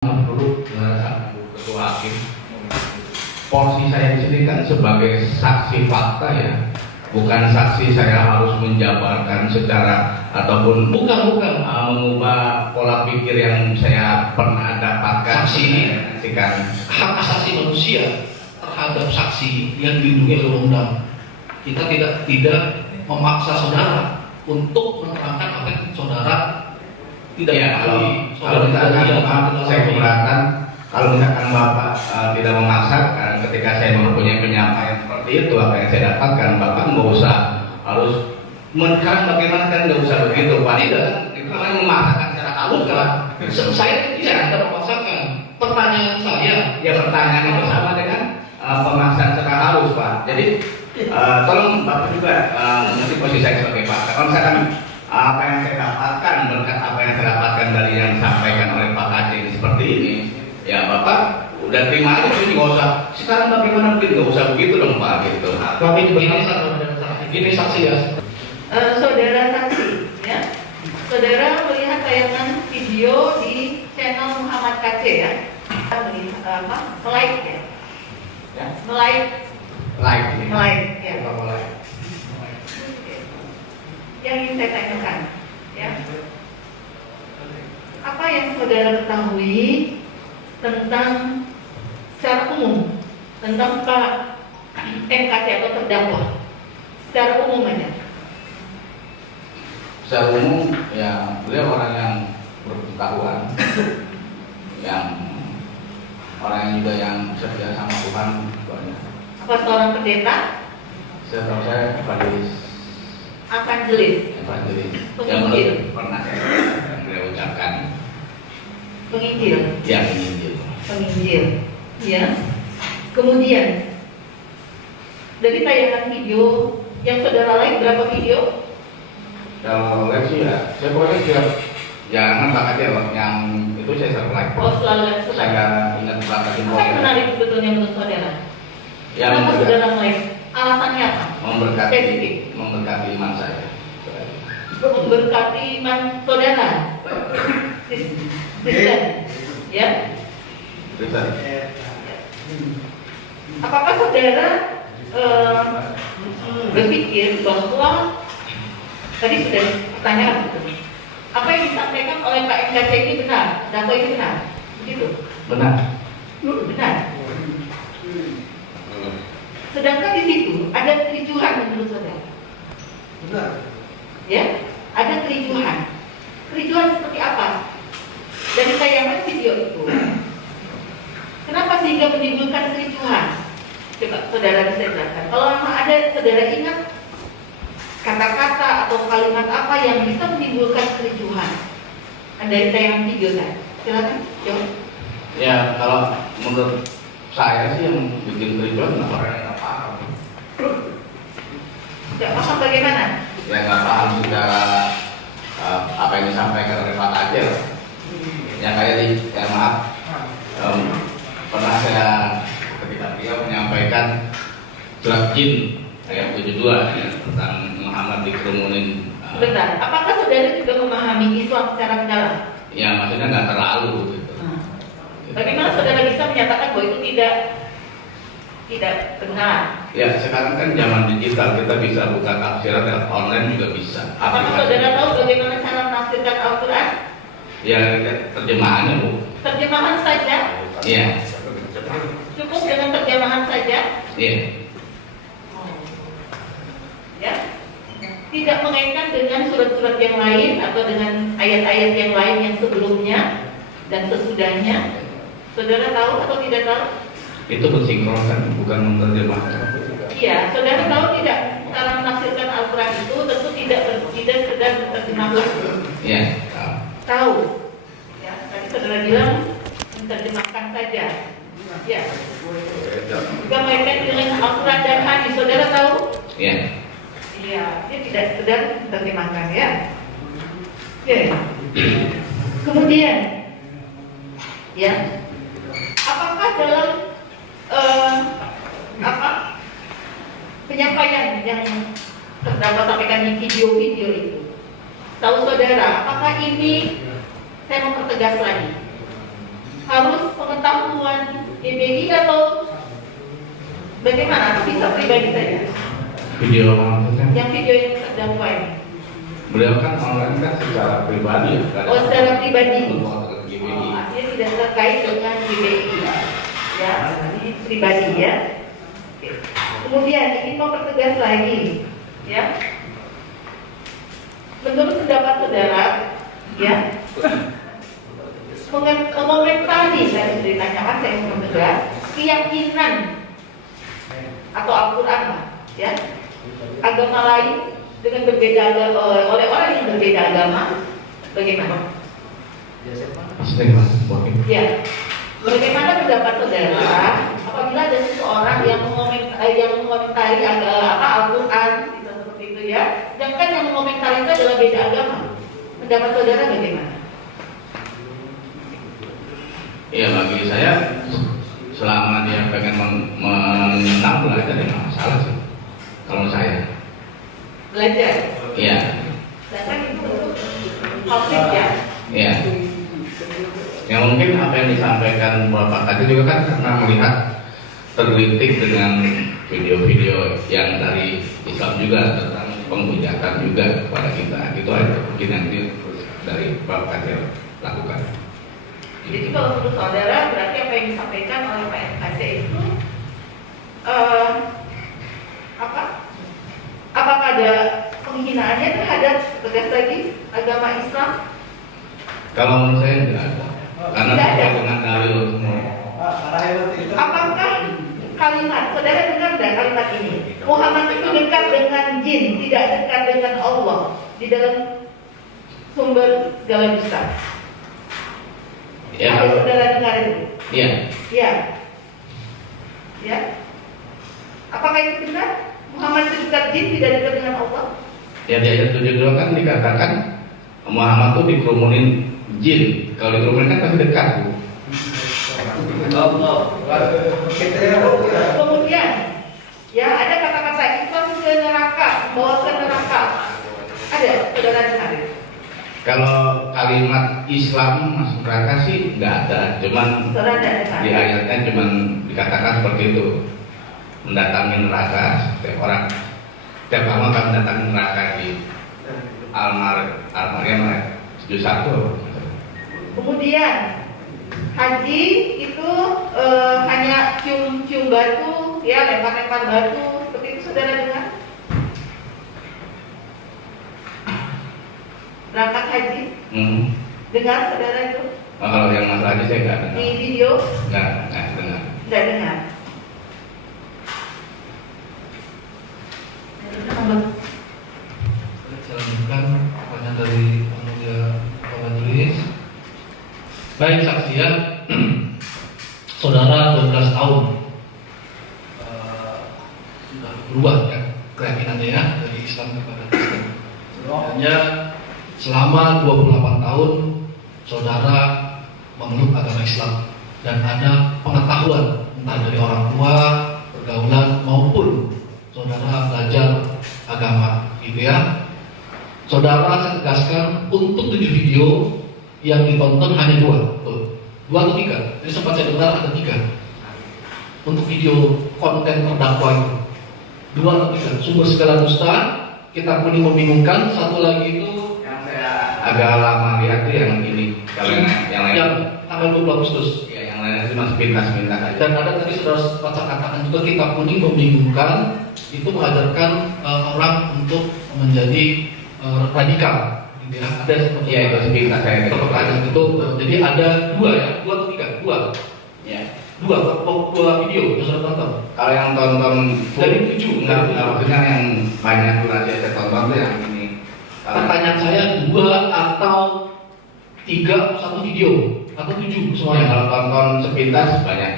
Menurut Ketua Hakim, porsi saya di sini kan sebagai saksi fakta ya, bukan saksi saya harus menjabarkan secara ataupun bukan mengubah pola pikir yang saya pernah dapatkan. Saksi ini kan hak asasi manusia terhadap saksi yang dilindungi oleh undang. Kita tidak memaksa saudara untuk menerangkan apa yang saudara tidak ya. Kalau misalkan saya keberatan, keberatan, kalau misalkan Bapak tidak memaksakan ketika saya mempunyai penyampaian seperti itu, apa yang saya dapatkan, Bapak nggak usah harus sekarang bagaimana kan nggak usah begitu, Pak. Tidak, itu namanya memaksakan secara halus kan. saya tidak memaksakan. Pertanyaan saya, Ya pertanyaan itu sama dengan pemaksaan secara halus, Pak. Jadi tolong Bapak juga nanti posisi saya sebagai Pak. Kalau misalkan apa yang saya dapatkan berkat apa yang saya dapatkan dari yang disampaikan oleh Pak Haji ini seperti ini, ya Bapak udah terima aja, ini nggak usah. Sekarang bagaimana mungkin nggak usah begitu dong Pak gitu. kami ini saksi ya. Saudara saksi, ya. Saudara melihat tayangan video di channel Muhammad KC ya. Melihat like ya. Ya. Like ya. Yang ingin saya tanyakan, ya. Apa yang saudara ketahui tentang secara umum tentang Pak MKC atau terdakwa? Secara umum aja. Secara umum ya beliau orang yang berpengetahuan, yang orang yang juga yang setia sama Tuhan banyak. Apa seorang pendeta? Setahu saya Evangelis. yang pernah yang beliau ucapkan. Penginjil. Ya penginjil. Penginjil, ya. Kemudian dari tayangan video yang saudara like berapa video? Kalau live sih ya, saya pokoknya siap. Jangan Pak aja Pak, yang itu saya selalu like. Oh, selalu Saya nggak ingat berapa apa yang menarik sebetulnya menurut saudara? Yang Kenapa saudara like? Alasannya apa? Spesifik. memberkati iman saya. Memberkati iman saudara. Kristen, ya. Kristen. Apakah saudara berpikir bahwa tadi sudah pertanyaan apa yang disampaikan oleh Pak MKC ini benar? Dakwa ini benar? Begitu? Benar. Benar. Sedangkan di situ ada kericuhan menurut saudara. Benar. Ya, ada kericuhan. Kericuhan seperti apa? Dari tayangan video itu, kenapa sehingga menimbulkan kericuhan? Coba saudara bisa jelaskan. Kalau memang ada saudara ingat kata-kata atau kalimat apa yang bisa menimbulkan kericuhan dari tayangan video tadi? Silakan, jawab. Ya kalau menurut saya sih yang bikin kericuhan orang yang nggak paham. Tidak paham bagaimana? Ya nggak paham secara apa yang disampaikan oleh Pak Acil. Ya kayak maaf, pernah saya ketika beliau menyampaikan surat jin ayat 72 ya, tentang Muhammad dikerumunin. Sebentar, apakah saudara juga memahami Islam secara mendalam? Ya maksudnya nggak terlalu gitu. Bagaimana saudara bisa menyatakan bahwa itu tidak benar? Ya sekarang kan zaman digital, kita bisa buka tafsiran dan online juga bisa. Apakah saudara tahu bagaimana cara menafsirkan Al-Quran? Ya terjemahannya Bu. Terjemahan saja? Iya. Cukup dengan terjemahan saja? Iya. Ya? Tidak mengaitkan dengan surat-surat yang lain atau dengan ayat-ayat yang lain yang sebelumnya dan sesudahnya? Saudara tahu atau tidak tahu? Itu bersinkronkan, bukan menerjemahkan. Iya, saudara tahu tidak cara menafsirkan Al-Quran itu tentu tidak sekedar menerjemahkan. Iya. Tahu? Ya, tadi saudara bilang menerjemahkan saja. Ya. Juga mengaitkan dengan Al-Quran dan hadis, saudara tahu? Iya. Iya, dia tidak sekedar menerjemahkan ya. Oke. Kemudian, ya, apakah dalam penyampaian yang terdapat sampaikan di video-video itu, tahu saudara, apakah ini saya mempertegas lagi, GBI atau bagaimana? Atau bisa pribadi saja? Video maksudnya? Yang video yang terdakwa ini? Beliau kan online kan secara pribadi ya. Nggak ada Oh, secara pribadi. untuk GBI. Oh, artinya tidak terkait dengan GBI. Ya, ini pribadi ya. Oke. Kemudian ingin mempertegas lagi, ya. Menurut pendapat saudara, ya, mengomentari tadi sudah ditanyakan, saya ingin mempertegas keyakinan atau Al-Quran, ya, agama lain dengan berbeda agama, oleh orang yang berbeda agama, bagaimana? Ya, bagaimana pendapat saudara apabila ada seseorang yang mengomentari Al-Quran gitu, seperti itu ya, sedangkan yang mengomentari itu adalah beda agama, pendapat saudara bagaimana? Ya bagi saya selama dia pengen mengenal belajar ya nggak masalah sih kalau saya. Belajar. Iya. Sedangkan itu konflik ya. Iya. Ya mungkin apa yang disampaikan Bapak tadi juga kan karena melihat tergelitik dengan video-video yang dari Islam juga tentang penghujatan juga kepada kita. Itu aja mungkin yang dari Bapak tadi lakukan. Jadi kalau menurut saudara berarti apa yang disampaikan oleh Pak MKC itu apakah ada penghinaannya terhadap tegas lagi agama Islam? Kalau menurut saya tidak ada, karena Tidak ada. sesuai dengan dalil semua. Apakah kalimat, saudara dengar tidak kalimat ini? Muhammad itu dekat dengan jin, tidak dekat dengan Allah di dalam sumber segala dusta. Ya, Ada saudara dengar itu? iya. Ya. Ya. Apakah itu benar? Muhammad itu dekat jin, tidak dekat dengan Allah? Ya di ayat 72 kan dikatakan Muhammad itu dikerumunin jin. Kalau dikerumunin kan pasti dekat. Kemudian, ya ada kata-kata Islam ke neraka, bawa ke neraka. Ada, saudara dengar? Kalau kalimat Islam masuk neraka sih nggak ada, cuman Saudara dengar? di ayatnya cuman dikatakan seperti itu, mendatangi neraka setiap orang. Setiap lama akan mendatangi neraka di Al-Maryam ayat 71. Kemudian haji itu hanya cium batu, ya lempar-lempar batu, seperti itu saudara dengar? Berangkat haji, dengar saudara itu Nah, kalau yang masalah ini saya nggak dengar. di video? Nggak dengar. Tidak dengar. Saya lanjutkan pertanyaan dari Mulia Pak Majelis. Baik saksi ya, saudara 12 tahun sudah berubah ya keyakinannya ya dari Islam kepada Kristen. Hanya selama 28 tahun saudara memeluk agama Islam dan ada pengetahuan entah dari orang tua, pergaulan maupun saudara belajar agama gitu ya. Saudara saya tegaskan untuk 7 video yang ditonton hanya 2 atau 3. Jadi sempat saya dengar ada 3 untuk video konten terdakwa itu. 2 atau 3 sumber segala dusta, kita pun membingungkan. Satu lagi itu Yang saya agak lama lihat tuh yang ini. Kalau yang lain, yang tanggal 20 Agustus. ya, yang lain itu masih pintas-pintas aja. Dan ada tadi saudara baca katakan juga kita kuning membingungkan itu mengajarkan orang untuk menjadi radikal. Gitu ya. Ada seperti Iya itu sepintas saya. pertanyaan itu. Jadi ada 2 ya, 2 atau 3? 2. Ya. 2 video yang sudah tonton. Kalau yang tonton Dari 7 enggak maksudnya yang banyak durasi saya tonton tuh yang ini. Pertanyaan saya 2 atau 3 atau 1 video atau 7 Yang semuanya. kalau tonton sepintas banyak.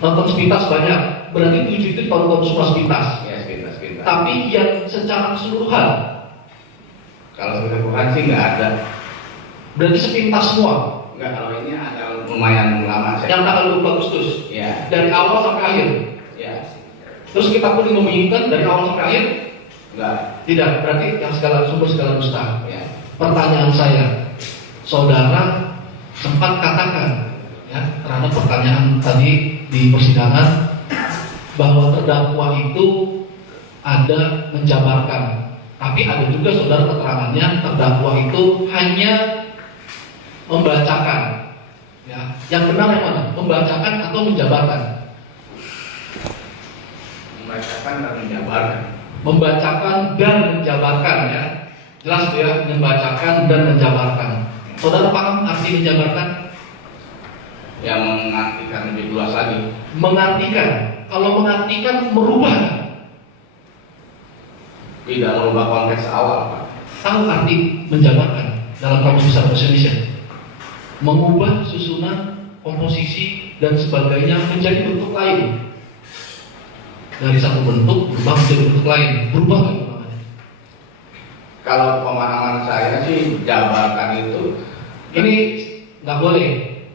Nonton sepintas banyak, berarti 7 itu tonton semua sepintas. Ya sepintas. Tapi yang secara keseluruhan, Kalau keseluruhan sih nggak ada. berarti sepintas semua. Enggak, kalau ini ada lumayan lama saya. Yang tanggal 20 Agustus, Ya. dari awal sampai akhir. Ya. Terus kita pun membingungkan dari awal sampai akhir. Enggak. Tidak, berarti yang sumber segala dusta. Ya. Pertanyaan saya, saudara sempat katakan ya terhadap pertanyaan tadi di persidangan bahwa terdakwa itu ada menjabarkan, tapi ada juga saudara keterangannya terdakwa itu hanya membacakan. Ya, yang benar yang mana? Membacakan atau menjabarkan? Membacakan dan menjabarkan. Membacakan dan menjabarkan, ya. Jelas ya, membacakan dan menjabarkan. Saudara paham arti menjabarkan? Yang mengartikan lebih luas lagi. Mengartikan. Kalau mengartikan merubah. Tidak merubah konteks awal, Pak. Tahu arti menjabarkan dalam kamus besar bahasa Indonesia? Mengubah susunan, komposisi dan sebagainya menjadi bentuk lain. Dari satu bentuk berubah menjadi bentuk lain. Berubah nggak namanya? Kalau pemahaman saya sih jabarkan itu Ini nggak boleh.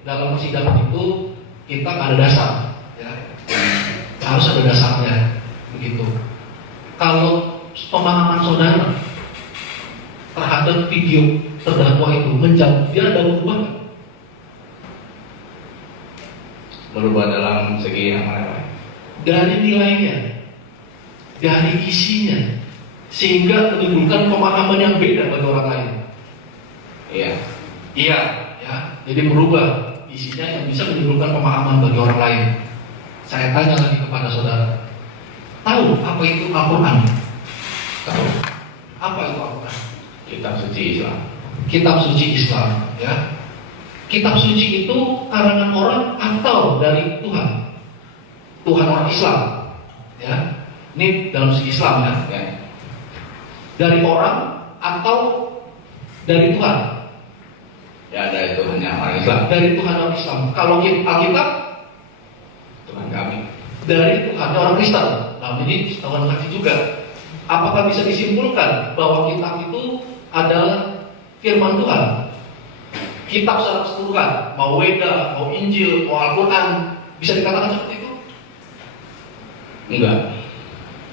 Dalam persidangan itu kita nggak ada dasar, ya. Harus ada dasarnya, begitu. Kalau pemahaman saudara terhadap video terdakwa itu menjawab, dia ada berubah nggak? berubah dalam segi yang mana, Pak? Dari nilainya, dari isinya, sehingga menimbulkan pemahaman yang beda bagi orang lain. Iya. Iya, ya. Jadi merubah isinya yang bisa menimbulkan pemahaman bagi orang lain. Saya tanya lagi kepada saudara, tahu apa itu Al-Quran? Tahu. Apa itu Al-Quran? Kitab suci Islam. Kitab suci Islam, ya. Kitab suci itu karangan orang atau dari Tuhan? Tuhan orang Islam, ya. Ini dalam segi Islam, ya. Ya. Dari orang atau dari Tuhan? Ya, ada itu hanya orang Islam. Dari Tuhan orang Islam. Kalau Alkitab Tuhan kami. dari Tuhan orang Kristen. Nah, ini setahuan saksi juga. Apakah bisa disimpulkan bahwa kitab itu adalah firman Tuhan? Kitab secara keseluruhan, mau Weda, mau Injil, mau Al-Quran, bisa dikatakan seperti itu? Enggak.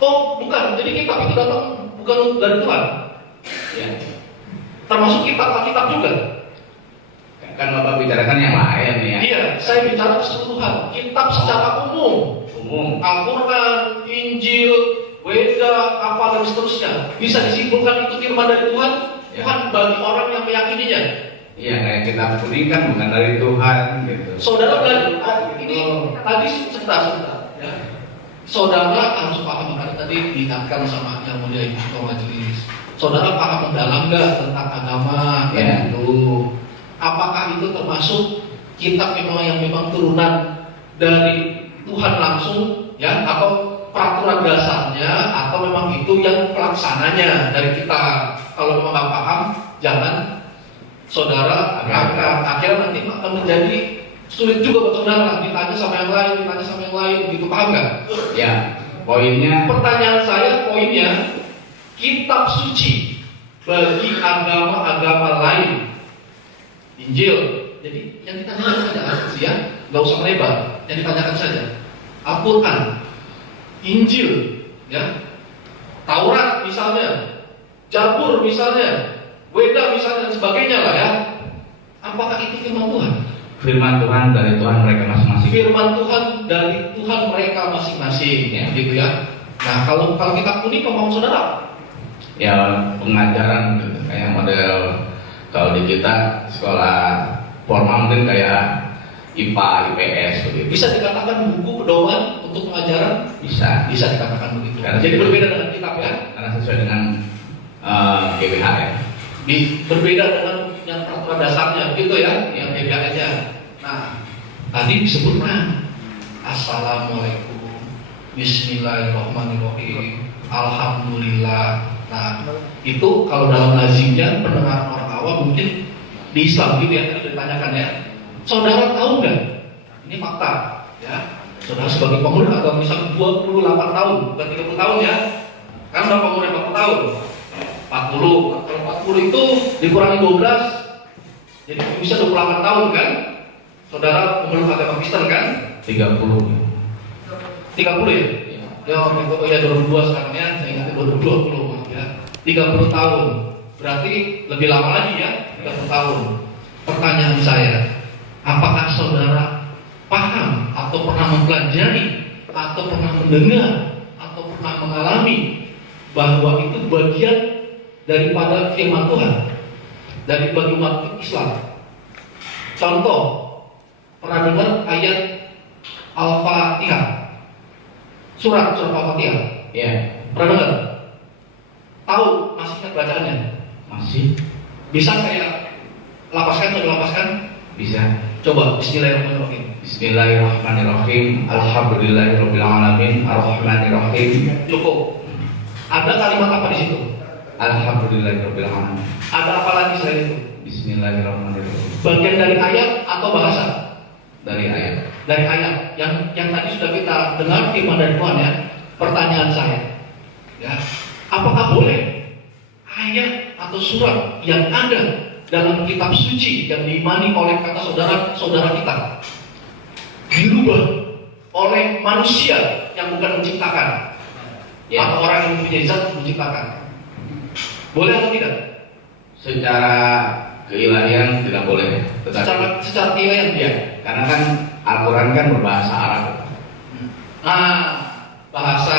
Oh, bukan. Jadi kitab itu datang bukan dari Tuhan. Ya. Termasuk kitab Alkitab juga. Kan Bapak bicarakan yang lain ya. Iya, saya bicara keseluruhan. Kitab secara umum, Umum. Al-Quran, Injil, Weda, apa dan seterusnya. Bisa disimpulkan itu firman dari Tuhan? Ya. Tuhan bagi orang yang meyakininya. Iya, kayak kitab kuning kan bukan dari Tuhan gitu. Saudara belajar, ini tadi sebentar, ya. Saudara harus paham, karena tadi diingatkan sama yang mulia Ibu Ketua Majelis. Saudara paham mendalam nggak tentang agama? Ya. Gitu. Apakah itu termasuk kitab yang memang turunan dari Tuhan langsung, ya, atau peraturan dasarnya, atau memang itu yang pelaksananya dari kita? Kalau memang nggak paham, jangan saudara agak akhirnya nanti akan menjadi sulit juga buat saudara. Ditanya sama yang lain, ditanya sama yang lain, gitu, paham nggak? Ya, poinnya Pertanyaan saya, poinnya, kitab suci bagi agama-agama lain, Injil. Jadi yang ditanyakan saja, ya, nggak usah melebar. Yang ditanyakan saja, Al-Quran, Injil, ya, Taurat misalnya, Jabur misalnya, Weda misalnya dan sebagainya lah, ya. Apakah itu firman Tuhan? firman Tuhan dari Tuhan mereka masing-masing. Firman Tuhan dari Tuhan mereka masing-masing, ya, gitu ya. Nah, kalau kitab kuning pemahaman saudara, Ya, pengajaran gitu. Kayak model kalau di kita sekolah formal mungkin kayak IPA, IPS begitu. bisa dikatakan buku pedoman untuk pengajaran, Bisa. bisa dikatakan begitu. Karena Jadi berbeda dengan kitab, ya. Karena sesuai dengan GBH ya. Berbeda dengan yang peraturan dasarnya, begitu ya, yang GBH-nya. Nah, tadi disebutkan Assalamualaikum, Bismillahirrahmanirrahim, Alhamdulillah. Nah, itu kalau dalam lazimnya pendengar orang awam mungkin di Islam gitu ya, tadi ditanyakan ya. Saudara tahu nggak? Ini fakta, ya. Saudara sebagai pemuda agama Islam 28 tahun, bukan 30 tahun ya. Kan berapa umurnya 40 tahun? 40. Kalau 40 itu dikurangi 12, jadi bisa 28 tahun kan? Saudara pemeluk agama Kristen kan? 30. 30 ya? Ya, oh ya 2002 sekarang ya, saya ingat 2020 ya. 30 tahun. Berarti lebih lama lagi ya, 30 tahun. Pertanyaan saya, apakah saudara paham atau pernah pernah mempelajari atau pernah mendengar atau pernah mengalami bahwa itu bagian daripada firman Tuhan dari bagi umat Islam. Contoh, pernah dengar ayat Al-Fatihah, surat Al-Fatihah? Ya, Pernah dengar? Tahu? Masih ingat bacaannya? masih Bisa saya lapaskan atau dilapaskan? bisa. Coba, Bismillahirrahmanirrahim. Bismillahirrahmanirrahim. Alhamdulillahirabbil alamin. Arrahmanirrahim. Cukup. Ada kalimat apa di situ? Alhamdulillahirabbil alamin. Ada apa lagi selain itu? Bismillahirrahmanirrahim. Bagian dari ayat atau bahasa? Dari ayat. Dari ayat. Yang tadi sudah kita dengar firman dari Tuhan ya. Pertanyaan saya, ya, apakah boleh ayat atau surat yang ada dalam kitab suci yang diimani oleh kata saudara-saudara kita dirubah oleh manusia yang bukan menciptakan, Ya. atau orang yang punya zat menciptakan? Boleh atau tidak? Secara keilahian tidak boleh. Tetapi Secara keilahian ya, karena kan Al-Quran kan berbahasa Arab. Bahasa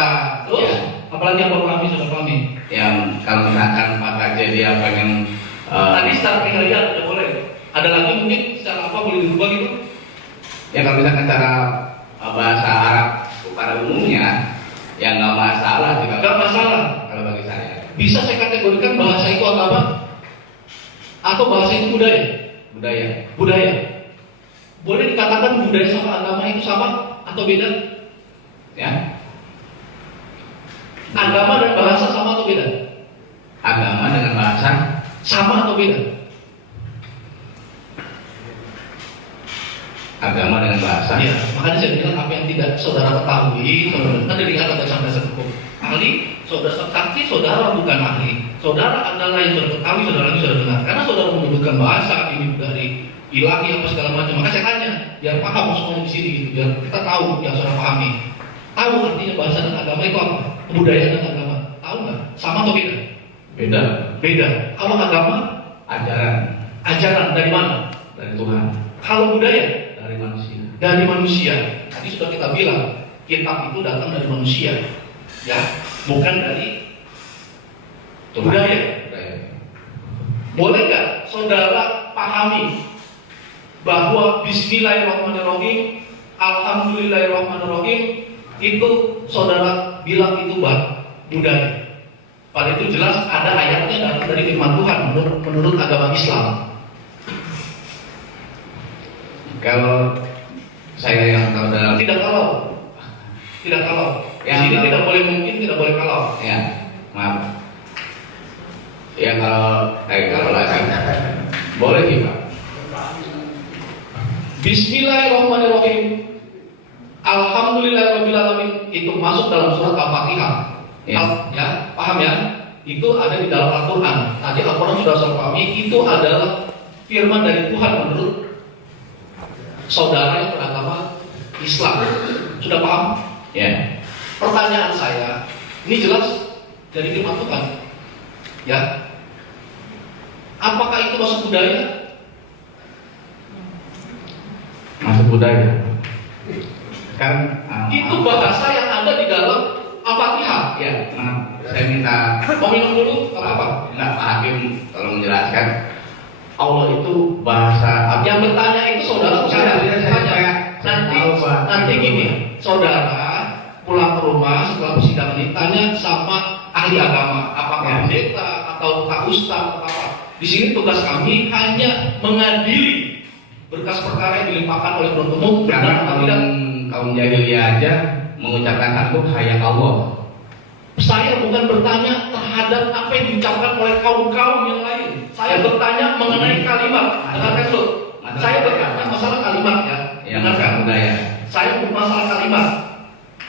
terus Ya. apalagi yang baru kami sudah pahami. Yang kalau misalkan Pak Kaje dia pengen Tadi secara keilahian tidak boleh. Ada lagi mungkin secara apa boleh dirubah gitu? ya kalau misalkan cara bahasa Arab pada umumnya ya nggak masalah juga. Nggak masalah. Kalau bagi saya. Bisa saya kategorikan bahasa itu agama atau bahasa itu budaya? Budaya. Budaya. Boleh dikatakan budaya sama agama itu sama atau beda? Ya. Agama dan bahasa sama atau beda? Agama dengan bahasa Sama atau beda? agama dengan bahasa. Ya, makanya saya bilang apa yang tidak saudara ketahui, saudara nanti diingat atau sampai hukum. Ahli, saudara saksi, saudara bukan ahli. Saudara adalah yang sudah ketahui, saudara lagi sudah dengar. Karena saudara menyebutkan bahasa ini dari ilahi apa segala macam. Maka saya tanya, biar paham semuanya di sini gitu, biar kita tahu yang saudara pahami. Tahu artinya bahasa dan agama itu apa? Kebudayaan dan agama. Tahu nggak? Sama atau beda? Beda. Beda. Kalau agama, Ajaran ajaran dari mana? dari Tuhan, Kalau budaya, dari manusia. dari manusia. Tadi sudah kita bilang, kitab itu datang dari manusia, ya, bukan dari Tuhan. budaya. Budaya. Boleh nggak saudara pahami bahwa Bismillahirrahmanirrahim, Alhamdulillahirrahmanirrahim itu saudara bilang itu budaya? Pada itu jelas ada ayatnya datang dari firman Tuhan menurut agama Islam. Kalau saya yang tahu dalam Tidak kalau. Di sini tidak boleh mungkin, tidak boleh kalau. ya maaf ya kalau lagi boleh sih Pak. Bismillahirrahmanirrahim, Alhamdulillahirrahmanirrahim itu masuk dalam surat Al-Fatihah. Ya. Ya, paham ya? Itu ada di dalam Al-Quran. Tadi Al-Quran sudah saya pahami, itu adalah firman dari Tuhan menurut saudara yang beragama Islam. Sudah paham? Ya. Pertanyaan saya, ini jelas dari firman Tuhan, ya. Apakah itu masuk budaya? Masuk budaya. Kan Itu bahasa yang ada di dalam Al-Fatihah. ya, maaf, saya minta Mau minum dulu? Gak apa-apa. enggak Pak Hakim tolong menjelaskan. Allah itu bahasa apa? Yang bertanya itu saudara, Saya tanya. tahu, Pak. Nanti gini, saudara pulang ke rumah setelah persidangan ini tanya sama ahli agama, apakah pendeta atau pak ustaz atau apa. Di sini tugas kami hanya mengadili berkas perkara yang dilimpahkan oleh penuntut umum. Karena Dan tidak, kaum jahiliyah aja mengucapkan takbir hayya Allah. saya bukan bertanya terhadap apa yang diucapkan oleh kaum-kaum yang lain. Saya bertanya mengenai kalimat. Dengarkan dulu. Saya bertanya masalah kalimat ya. Yang Dengarkan. budaya. Saya masalah kalimat.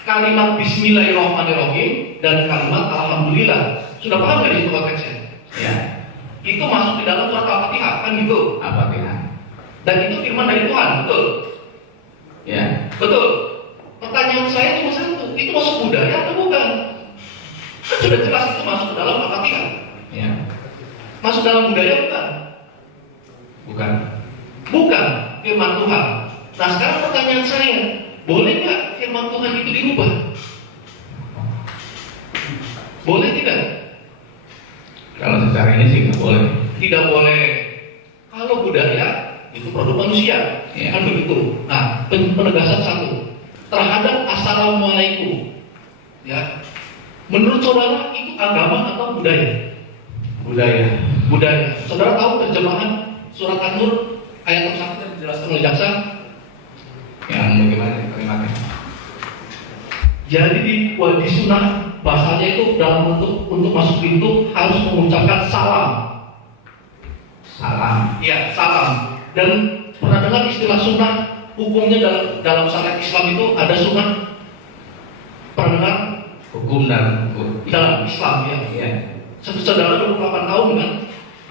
Kalimat Bismillahirrahmanirrahim dan kalimat Alhamdulillah. Sudah paham nggak di situ konteksnya? Ya. Itu masuk di dalam surat Al-Fatihah kan gitu. Apa Tuhan? Dan itu firman dari Tuhan, betul? Ya. Betul. Pertanyaan saya cuma satu, itu masuk budaya atau bukan? Kan sudah jelas itu masuk ke dalam Al-Fatihah. Ya. Masuk dalam budaya bukan? Bukan. Bukan firman Tuhan. Nah sekarang pertanyaan saya, Boleh nggak firman Tuhan itu dirubah? Boleh tidak? Kalau secara ini sih nggak boleh. Tidak boleh. Kalau budaya itu produk manusia, Ya. kan begitu. Nah, penegasan satu terhadap assalamualaikum, ya. Menurut saudara itu agama atau budaya? Budaya. Budaya. Saudara tahu terjemahan surat An-Nur ayat 1 yang dijelaskan oleh jaksa? Yang bagaimana kalimatnya? Jadi di sunnah bahasanya itu dalam bentuk untuk masuk pintu harus mengucapkan salam. Salam. Ya, salam. Dan pernah dengar istilah sunnah hukumnya dalam syariat Islam itu ada sunnah? Pernah dengar? Hukum dan hukum. Dalam Islam ya. Iya. Saudara 28 tahun kan?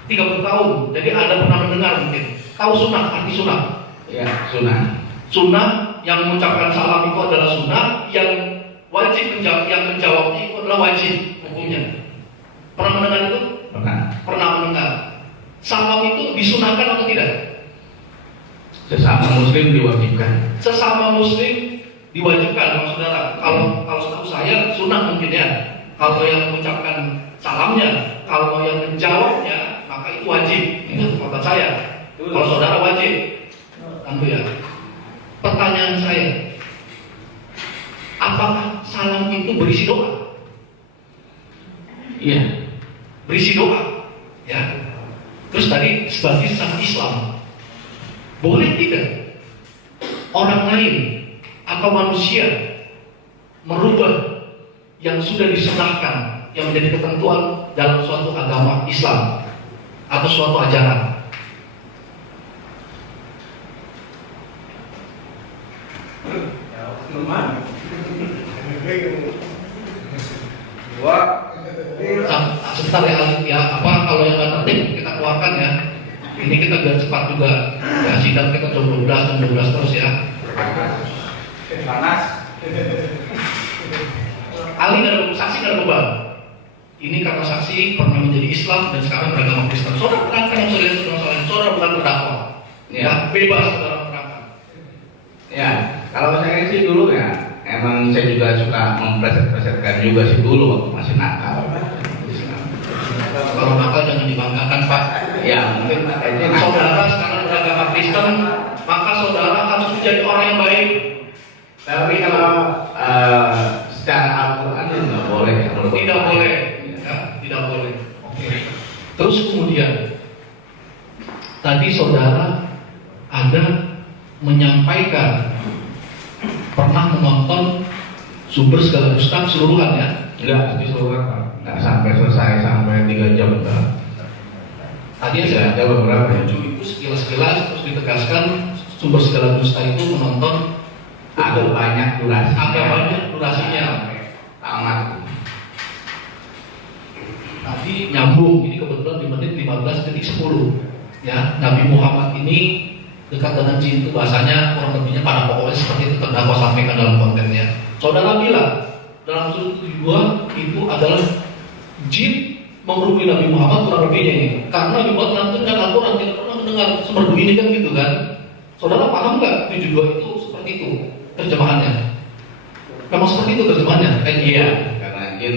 30 tahun. Jadi ada pernah mendengar mungkin. Tahu sunnah, arti sunnah? Iya, sunnah. Sunnah yang mengucapkan salam itu adalah sunnah, yang wajib menjawabnya itu adalah wajib hukumnya. Pernah mendengar itu? Pernah mendengar. Salam itu disunahkan atau tidak? Sesama muslim diwajibkan. Sesama muslim diwajibkan, saudara. Kalau setahu saya sunnah mungkin ya. Kalau yang mengucapkan salamnya, kalau yang menjawabnya, maka itu wajib. Itu pendapat saya. Kalau saudara wajib, tentu ya. Pertanyaan saya, apakah salam itu berisi doa? Iya. Berisi doa, ya. Terus tadi sebagai sesama Islam, boleh tidak orang lain atau manusia merubah yang sudah disunahkan, yang menjadi ketentuan dalam suatu agama Islam atau suatu ajaran? Sebentar ya, kalau yang nggak tertib kita keluarkan ya. Ini kita biar cepat juga. Ya, sidang kita jam 12 terus ya. Panas. Ali nggak ada saksi, nggak ada beban. Ini kata saksi pernah menjadi Islam dan sekarang beragama Kristen. Saudara terangkan yang saudara bukan terdakwa. Ya, bebas saudara terangkan. Ya, kalau saya sih dulu ya, emang saya juga suka mempleset-plesetkan juga sih dulu waktu masih nakal. Kalau nakal jangan dibanggakan Pak. Ya, mungkin makanya Saudara sekarang beragama Kristen, maka saudara harus menjadi orang yang baik. Tapi kalau secara Al-Quran ya nggak boleh ya. Tidak boleh, ya, tidak boleh. Oke. Terus kemudian tadi saudara ada menyampaikan pernah menonton Sumber Segala Dusta keseluruhan ya? Enggak, keseluruhan Pak. Nggak sampai selesai, sampai 3 jam enggak. Tadi Bisa ada ada beberapa ya. itu sekilas-sekilas terus ditegaskan Sumber Segala Dusta itu menonton Agak banyak durasinya. agak banyak durasinya. Tamat. Tadi nyambung, ini kebetulan di menit 15:10 ya. Nabi Muhammad ini dekat dengan jin itu bahasanya kurang lebihnya pada pokoknya seperti itu terdakwa sampaikan dalam kontennya. Saudara bilang dalam surah 72 itu adalah jin mengerumuni Nabi Muhammad kurang lebihnya ini. Karena Nabi Muhammad nanti Al-Quran tidak pernah mendengar seperti ini kan gitu kan. Saudara paham nggak 72 itu seperti itu terjemahannya? Memang seperti itu terjemahannya? Iya, karena jin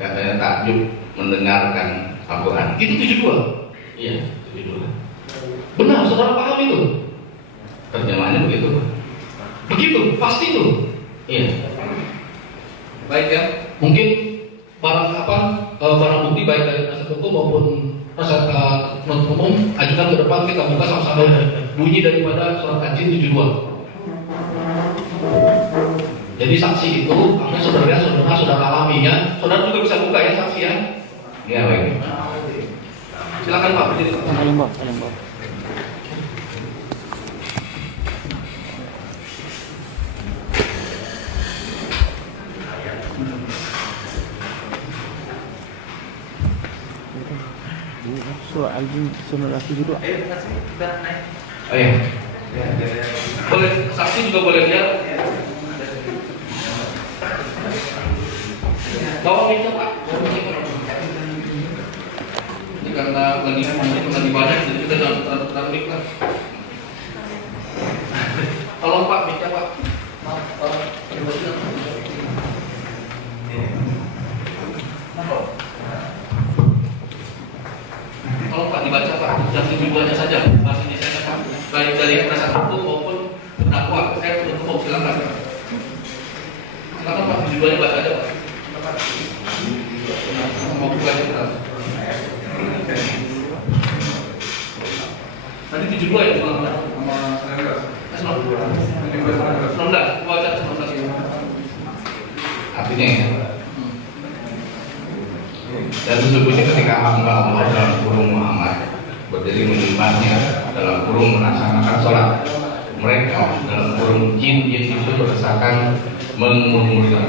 katanya takjub mendengarkan Al-Quran. Itu 72? Iya, 72. Benar, saudara paham itu? Terjemahannya begitu Pak. Begitu, pasti itu. Iya. Baik ya, mungkin barang bukti baik dari penasihat hukum maupun penasihat penuntut umum ajukan ke depan, kita buka sama-sama bunyi daripada surat An-Jin 72. Jadi saksi itu, apa saudara alami ya. Saudara juga bisa buka ya saksi ya. Iya baik. Silakan Pak, berdiri. Surah Al-Jin 72. Oh iya. Boleh, saksi juga boleh lihat. Bawa mic Pak. Ini karena lagi banyak, jadi kita jangan taruh mic lah. Tolong Pak, mic Pak. dari penasihat hukum maupun terdakwa. Saya untuk umum, silakan. Silakan Pak, tujuannya baca aja Pak. Mau buka aja. Nanti 72 ya sama 19. Baca 19. Artinya ya. Dan sesungguhnya ketika hamba Allah dalam kurung Muhammad berdiri menyembahnya, dalam kurung melaksanakan sholat, mereka dalam kurung jin itu berdasarkan mengumumkan.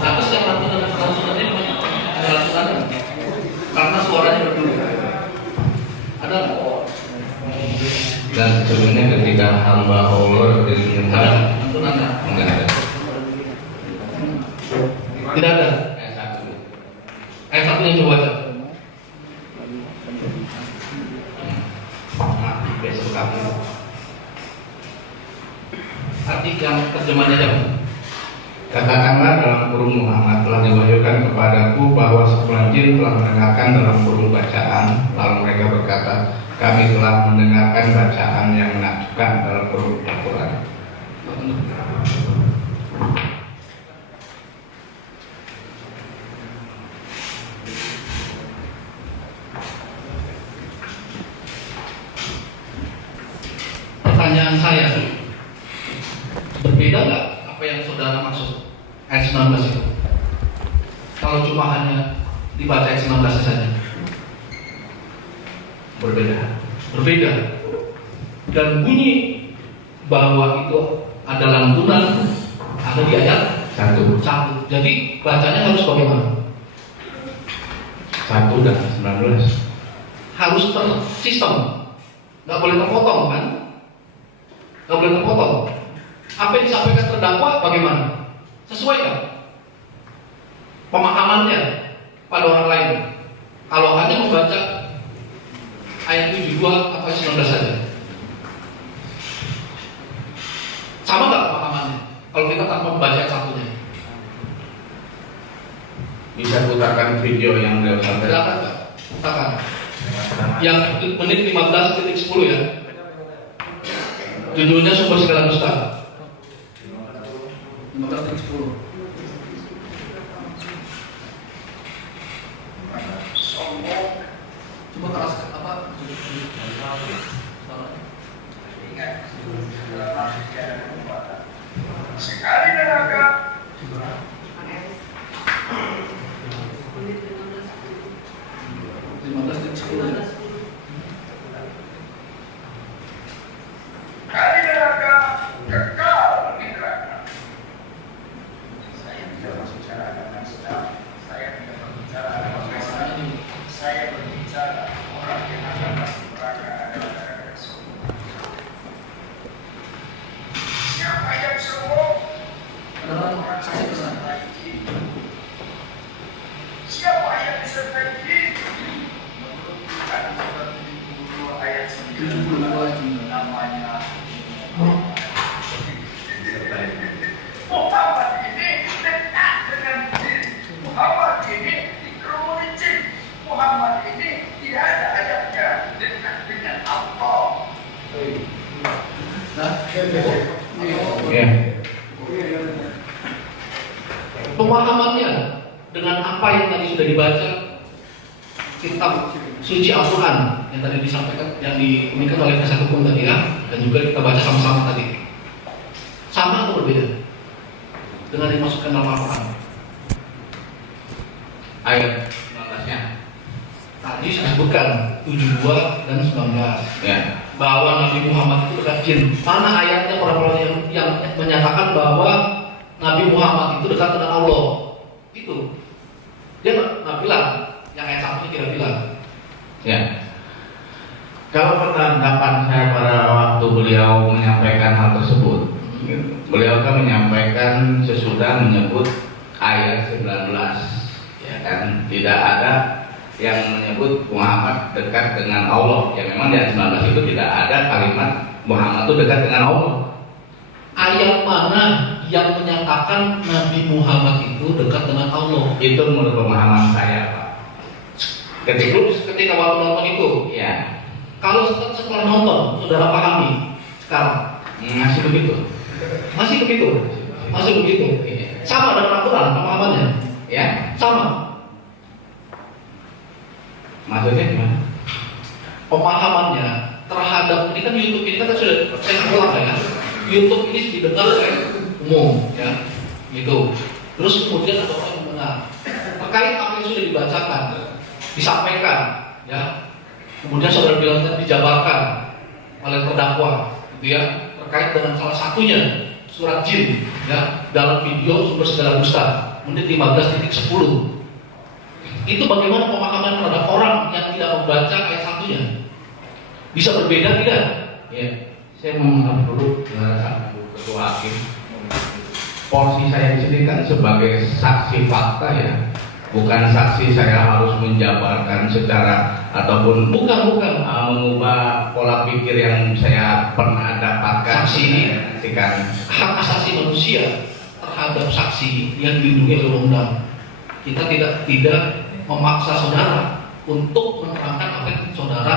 Terus yang lantunan ini lantunan karena suaranya berdua. Ada nggak? Dan sesungguhnya ketika hamba Allah berdiri menyembah, lantunannya? enggak ada. Tidak ada. Ayat 1 yang coba baca. Besok kami. Arti yang terjemahannya apa? Katakanlah dalam kurung Muhammad telah diwahyukan kepadaku bahwa sekumpulan jin telah mendengarkan dalam kurung bacaan, lalu mereka berkata, kami telah mendengarkan bacaan yang menakjubkan dalam kurung Al-Quran. Pertanyaan saya, berbeda nggak apa yang saudara maksud ayat 19 itu? Kalau cuma hanya dibaca ayat 19 saja. Berbeda. Dan bunyi bahwa itu ada lantunan ada di ayat 1. Jadi bacanya harus bagaimana? 1 dan 19. Harus tersistem, nggak boleh terpotong kan? Nggak boleh terpotong. Apa yang disampaikan terdakwa bagaimana? Sesuai nggak pemahamannya pada orang lain? Kalau hanya membaca ayat 72 atau ayat 19 saja, sama nggak pemahamannya? Kalau kita tanpa membaca ayat satunya, Bisa putarkan video yang beliau sampaikan. silakan Pak, katakan. Yang menit 15:10 ya. Judulnya Sumber Segala Dusta. 15:10. Coba keras apa? Sekali neraka. Kali neraka kekal di neraka. Saya tidak berbicara dengan sedang. Saya tidak berbicara dengan sedang. Saya berbicara orang yang akan masuk neraka adalah semua. Siapa yang semua? Orang saya disertai jin. Siapa yang disertai jin? Menurut 72 ayat 9 namanya Muhammad ini dekat dengan jin. Muhammad ini dikerumuni jin. Muhammad ini tidak ada ayatnya dekat dengan Allah. Ya. Pemahamannya dengan apa yang tadi sudah dibaca kitab suci Al-Quran yang tadi disampaikan, yang diunikan oleh penasihat hukum tadi ya, dan juga kita baca sama-sama tadi, sama atau berbeda dengan dimasukkan dalam Al-Quran? Ayat 19-nya. Tadi saya sebutkan 72 dan 19 Ya. bahwa Nabi Muhammad itu dekat jin. Mana ayatnya orang-orang yang menyatakan bahwa Nabi Muhammad itu dekat dengan Allah? Itu dia nggak bilang, yang ayat 1 tidak bilang. Ya. Kalau pendapat saya pada waktu beliau menyampaikan hal tersebut, beliau kan menyampaikan sesudah menyebut ayat 19, ya kan, tidak ada yang menyebut Muhammad dekat dengan Allah. Ya memang di ayat 19 itu tidak ada kalimat Muhammad itu dekat dengan Allah. Ayat mana yang menyatakan Nabi Muhammad itu dekat dengan Allah? Itu menurut pemahaman saya, Pak. Ketika waktu nonton itu, Ya. kalau setelah nonton, saudara pahami sekarang. Masih begitu. Masih begitu, masih begitu. Sama dengan aturan pemahamannya, Ya, sama. maksudnya gimana? Pemahamannya terhadap ini kan YouTube ini kan sudah saya ulang ya. YouTube ini didengar oleh umum, ya, gitu. Terus kemudian ada orang yang mendengar terkait apa yang sudah dibacakan, disampaikan, ya. Kemudian saudara bilang kan dijabarkan oleh terdakwa, gitu ya, terkait dengan salah satunya surat jin, ya, dalam video sumber segala dusta, menit 15.10. Itu bagaimana pemahaman terhadap orang yang tidak membaca ayat satunya? Bisa berbeda tidak? Ya, saya mau mengambil dulu ketua hakim. Porsi saya di sini kan sebagai saksi fakta ya, bukan saksi saya harus menjabarkan secara ataupun Bukan. mengubah pola pikir yang saya pernah dapatkan. Saksi ini kan hak asasi manusia terhadap saksi yang dilindungi oleh undang-undang. Kita tidak memaksa saudara untuk menerangkan apa yang saudara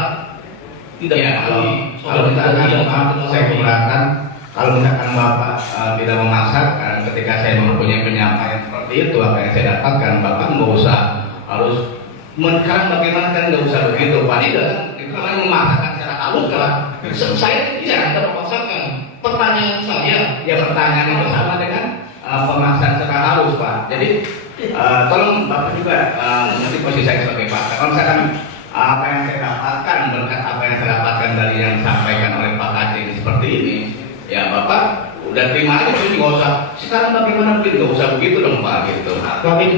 tidak ya, kalau tidak misalkan lihat, saya keberatan kalau misalkan Bapak tidak memaksakan ketika saya mempunyai penyampaian seperti itu apa yang saya dapatkan, Bapak nggak usah harus sekarang bagaimana kan nggak usah begitu Pak. Itu kan memaksakan secara halus kan. Saya tidak memaksakan. Pertanyaan saya, Ya pertanyaan itu sama dengan pemaksaan secara halus Pak. Jadi tolong Bapak juga mengerti posisi saya sebagai Pak. Kalau misalkan apa yang saya dapatkan berkat apa yang saya dapatkan dari yang disampaikan oleh Pak Kacing seperti ini, ya Bapak udah terima aja, jadi nggak usah. Sekarang bagaimana mungkin nggak usah begitu dong Pak gitu. kami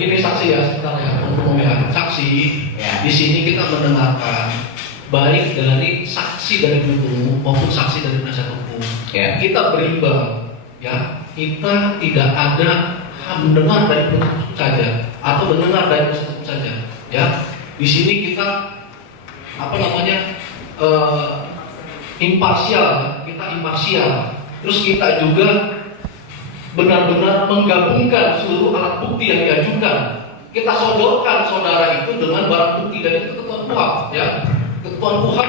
ini saksi ya sebenarnya untuk memihak saksi. Ya. Di sini kita mendengarkan baik dari saksi dari penuntut umum maupun saksi dari penasihat hukum. Ya. Kita berimbang, ya. Kita tidak ada mendengar dari penuntut umum saja atau mendengar dari penasihat hukum saja, ya. Di sini kita imparsial, kita imparsial. Terus kita juga benar-benar menggabungkan seluruh alat bukti yang diajukan. Kita sodorkan saudara itu dengan barang bukti dan itu ketentuan KUHP, ya. Ketentuan KUHP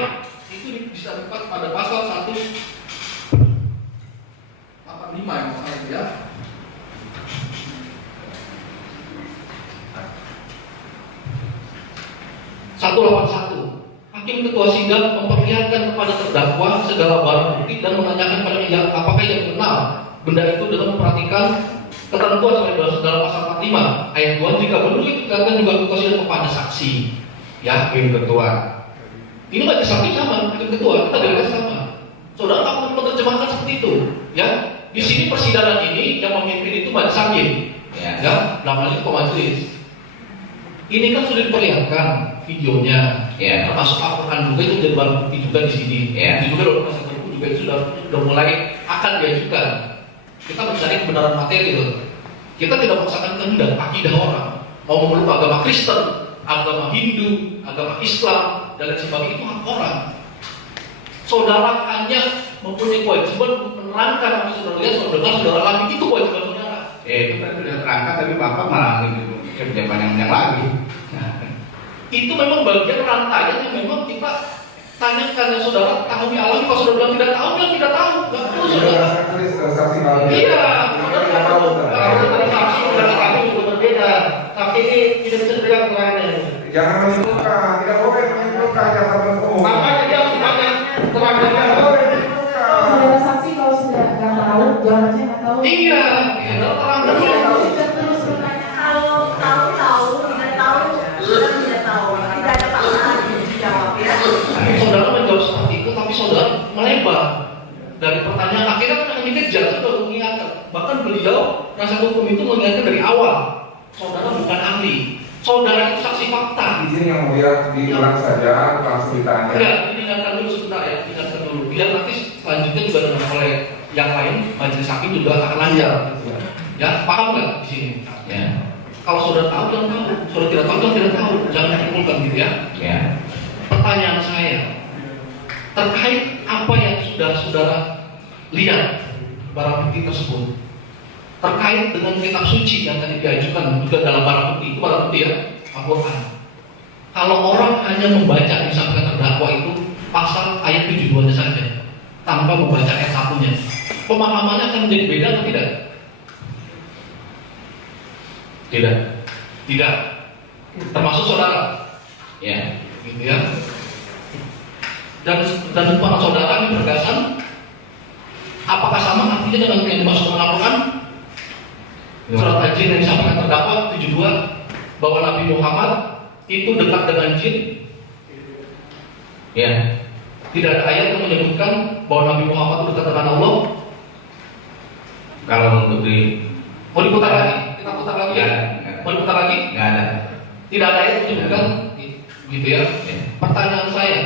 itu disebutkan pada pasal 185 ya. 181. Hakim ketua sidang memperlihatkan kepada terdakwa segala barang bukti dan menanyakan pada yang apakah ia kenal benda itu dengan memperhatikan ketentuan dalam pasal 45 ayat 2 jika perlu diperlihatkan juga ketua sidang kepada saksi. Ya, Hakim ketua. ini majelis hakim sama, hakim ketua kita dari sama. Saudara tak perlu menerjemahkan seperti itu, ya. Di sini persidangan ini yang memimpin itu majelis hakim, ya, namanya ketua majelis. Ini kan sudah diperlihatkan videonya, Ya. termasuk Al-Quran juga itu jadi barang bukti juga di sini. Ya. Itu juga dalam proses hukum juga itu sudah mulai akan diajukan. Kita mencari kebenaran materi loh. Kita tidak memaksakan kehendak akidah orang. Mau memeluk agama Kristen, agama Hindu, agama Islam dan lain sebagainya itu hak orang. Saudara hanya mempunyai kewajiban untuk menerangkan apa yang saudara lihat, saudara dengar, saudara alami, itu kewajiban saudara. Itu kan sudah terangkat tapi Bapak malah kerja banyak lagi. Itu memang bagian rantaian yang memang kita tanyakan ya saudara tahu alami, kalau saudara bilang tidak tahu, bilang tidak tahu, nggak perlu saudara. Iya, saudara tidak tahu. Kalau saudara saksi, saudara kami juga berbeda. Saksi ini tidak bisa diberikan keterangan. Jangan menyimpulkan, tidak boleh menyimpulkan jaksa penuntut umum. Makanya dia harus banyak keterangan. Tidak boleh menyimpulkan. Saudara saksi kalau sudah nggak tahu, jawabannya nggak tahu. Iya, saudara terangkan. Terus bertanya. Kalau tahu, tidak tahu, bilang tidak tahu. Tidak ada paksaan dijawab ya. Saudara menjawab seperti itu, tapi saudara melebar dari pertanyaan akhirnya kan yang dikejar sudah mengingatkan. Bahkan beliau penasihat hukum itu mengingatkan dari awal. Saudara bukan ahli, saudara itu saksi fakta. Izin yang mulia diulang saja, langsung ditanya. Enggak, diingatkan dulu sebentar ya, diingatkan dulu. Biar nanti selanjutnya juga dengan oleh yang lain majelis hakim juga akan lancar. Gitu ya. Ya, paham nggak di sini? Ya. Kalau saudara tahu, jangan tahu. Saudara tidak tahu, jangan tidak tahu. Jangan dikumpulkan gitu ya. Ya. Pertanyaan saya terkait apa yang sudah saudara lihat barang bukti tersebut, terkait dengan kitab suci yang tadi diajukan juga dalam barang bukti, itu barang bukti ya, Al-Quran. Kalau orang hanya membaca misalkan terdakwa itu pasal ayat 72-nya saja, tanpa membaca ayat satunya. Pemahamannya akan menjadi beda atau tidak? Tidak. Tidak. Termasuk saudara. Ya. Gitu ya. Dan para saudara ini berkesan, apakah sama artinya dengan yang dimaksud Al-Quran? Surat Al-Jin yang disampaikan terdakwa 72 bahwa Nabi Muhammad itu dekat dengan jin. Ya. Tidak ada ayat yang menyebutkan bahwa Nabi Muhammad itu dekat dengan Allah. Kalau untuk Mau diputar lagi? Kita putar lagi ya? Nggak ada. Mau diputar lagi? nggak ada. Tidak ada ayat yang menyebutkan gitu ya. Ya. Pertanyaan saya,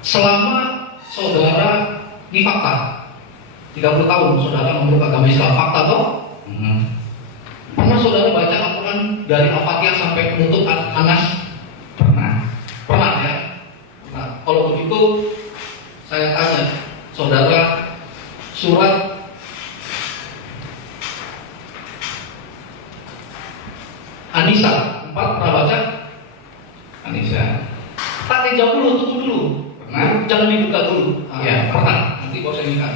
selama saudara di fakta 30 tahun saudara memeluk agama Islam, fakta toh? Pernah saudara baca Al-Quran dari Al-Fatihah sampai menutup An-Nas? Pernah ya? Nah, kalau begitu saya tanya saudara, surat An-Nisa 4 pernah baca? Anissa. Tak jawab dulu, tunggu dulu. Pernah. Jangan dibuka dulu. Ya. Pernah. Nanti baru saya ingat.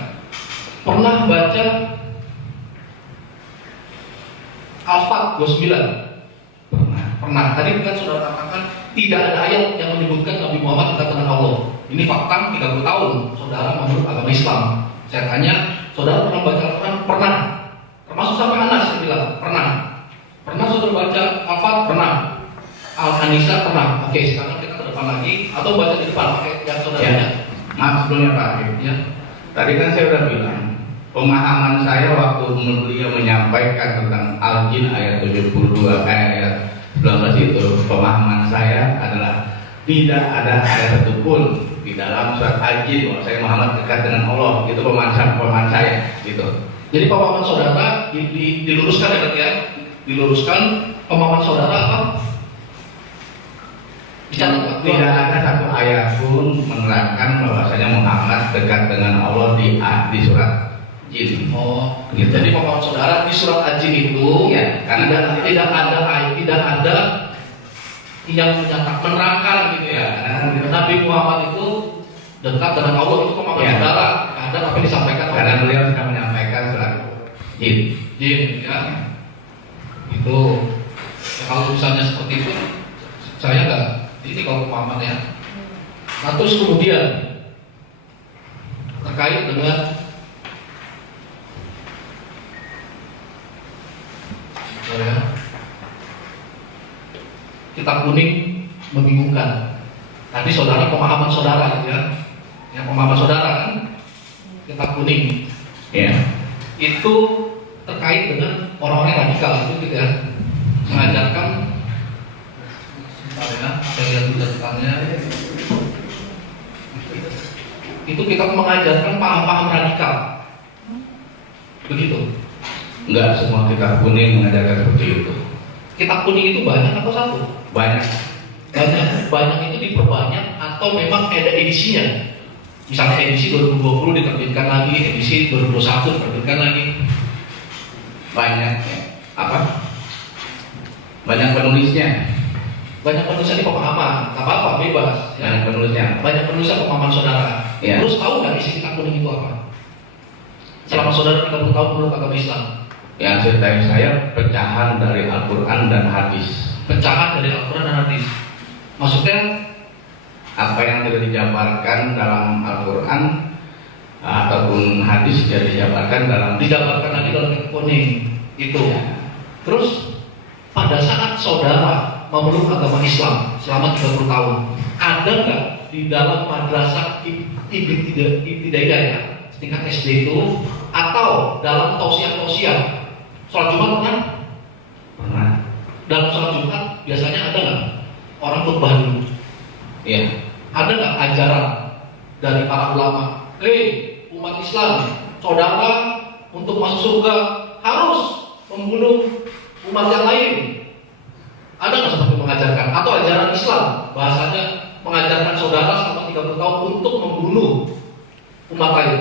Pernah baca Al-Fat 29? Pernah. Tadi kan saudara katakan tidak ada ayat yang menyebutkan Nabi Muhammad dekat dengan Allah. Ini fakta 30 tahun saudara memeluk agama Islam. Saya tanya, saudara pernah baca Al-Quran? Pernah. Termasuk sampai Anas saya bilang, pernah. Pernah saudara baca Al-Fat? Pernah. Al-Anisa pernah. Oke, sekarang kita ke depan lagi atau baca di depan pakai yang saudara Ya. baca. Maaf sebelumnya Pak. Ya. Tadi kan saya udah bilang, pemahaman saya waktu beliau menyampaikan tentang Al-Jin ayat 72 ayat 19 itu, pemahaman saya adalah tidak ada ayat satupun di dalam surat Al-Jin bahwa saya Muhammad dekat dengan Allah. Itu pemahaman saya gitu. Jadi pemahaman saudara diluruskan ya berarti ya? Diluruskan pemahaman saudara apa? Dicatat Pak. Tidak ada satu ayat pun menerangkan bahwasanya Muhammad dekat dengan Allah di surat Jin. Oh, Gitu. jadi pemahaman saudara di surat Al-Jin itu Iya, karena tidak ada yang menerangkan gitu ya. Nabi Muhammad itu dekat dengan Allah, itu pemahaman Iya. saudara. Ada apa yang disampaikan oleh karena beliau sudah menyampaikan surat Jin. Jin ya. Itu ya, kalau misalnya seperti itu saya nggak ini kalau pemahamannya. Nah terus kemudian terkait dengan kitab kuning membingungkan. Tadi saudara pemahaman saudara gitu ya, yang pemahaman saudara kan kitab kuning Ya. itu terkait dengan orang-orang radikal itu gitu ya, mengajarkan sebentar ya, saya lihat dulu catatannya. Itu kita mengajarkan paham-paham radikal, begitu. Enggak semua kitab kuning mengajarkan seperti itu. Kitab kuning itu banyak atau satu? Banyak. Banyak itu diperbanyak atau memang ada edisinya. Misalnya edisi 2020 diterbitkan lagi, edisi 2021 diterbitkan lagi. Banyak ya. Apa? Banyak penulisnya. Banyak penulisan di pemahaman, tak apa-apa, bebas. Banyak Ya. penulisnya. Banyak penulisan pemahaman saudara. Ya. Terus tahu nggak isi kitab kuning itu apa? Selama saudara 30 tahun memeluk agama Islam, Yang setahu saya pecahan dari Al-Quran dan hadis. pecahan dari Al-Quran dan hadis. Maksudnya Apa yang tidak dijabarkan dalam Al-Quran ataupun hadis tidak dijabarkan dalam dijabarkan lagi dalam kitab kuning itu. Terus pada saat saudara memeluk agama Islam selama 30 tahun, ada nggak di dalam madrasah ibtidaiyah ya, tingkat SD itu, atau dalam tausiah sholat Jumat pernah? Pernah. Dalam sholat Jumat biasanya ada nggak orang khutbah dulu? Iya. Ada nggak ajaran dari para ulama? Umat Islam, saudara untuk masuk surga harus membunuh umat yang lain. Ada nggak seperti mengajarkan? Atau ajaran Islam bahasanya mengajarkan saudara selama 30 tahun untuk membunuh umat lain?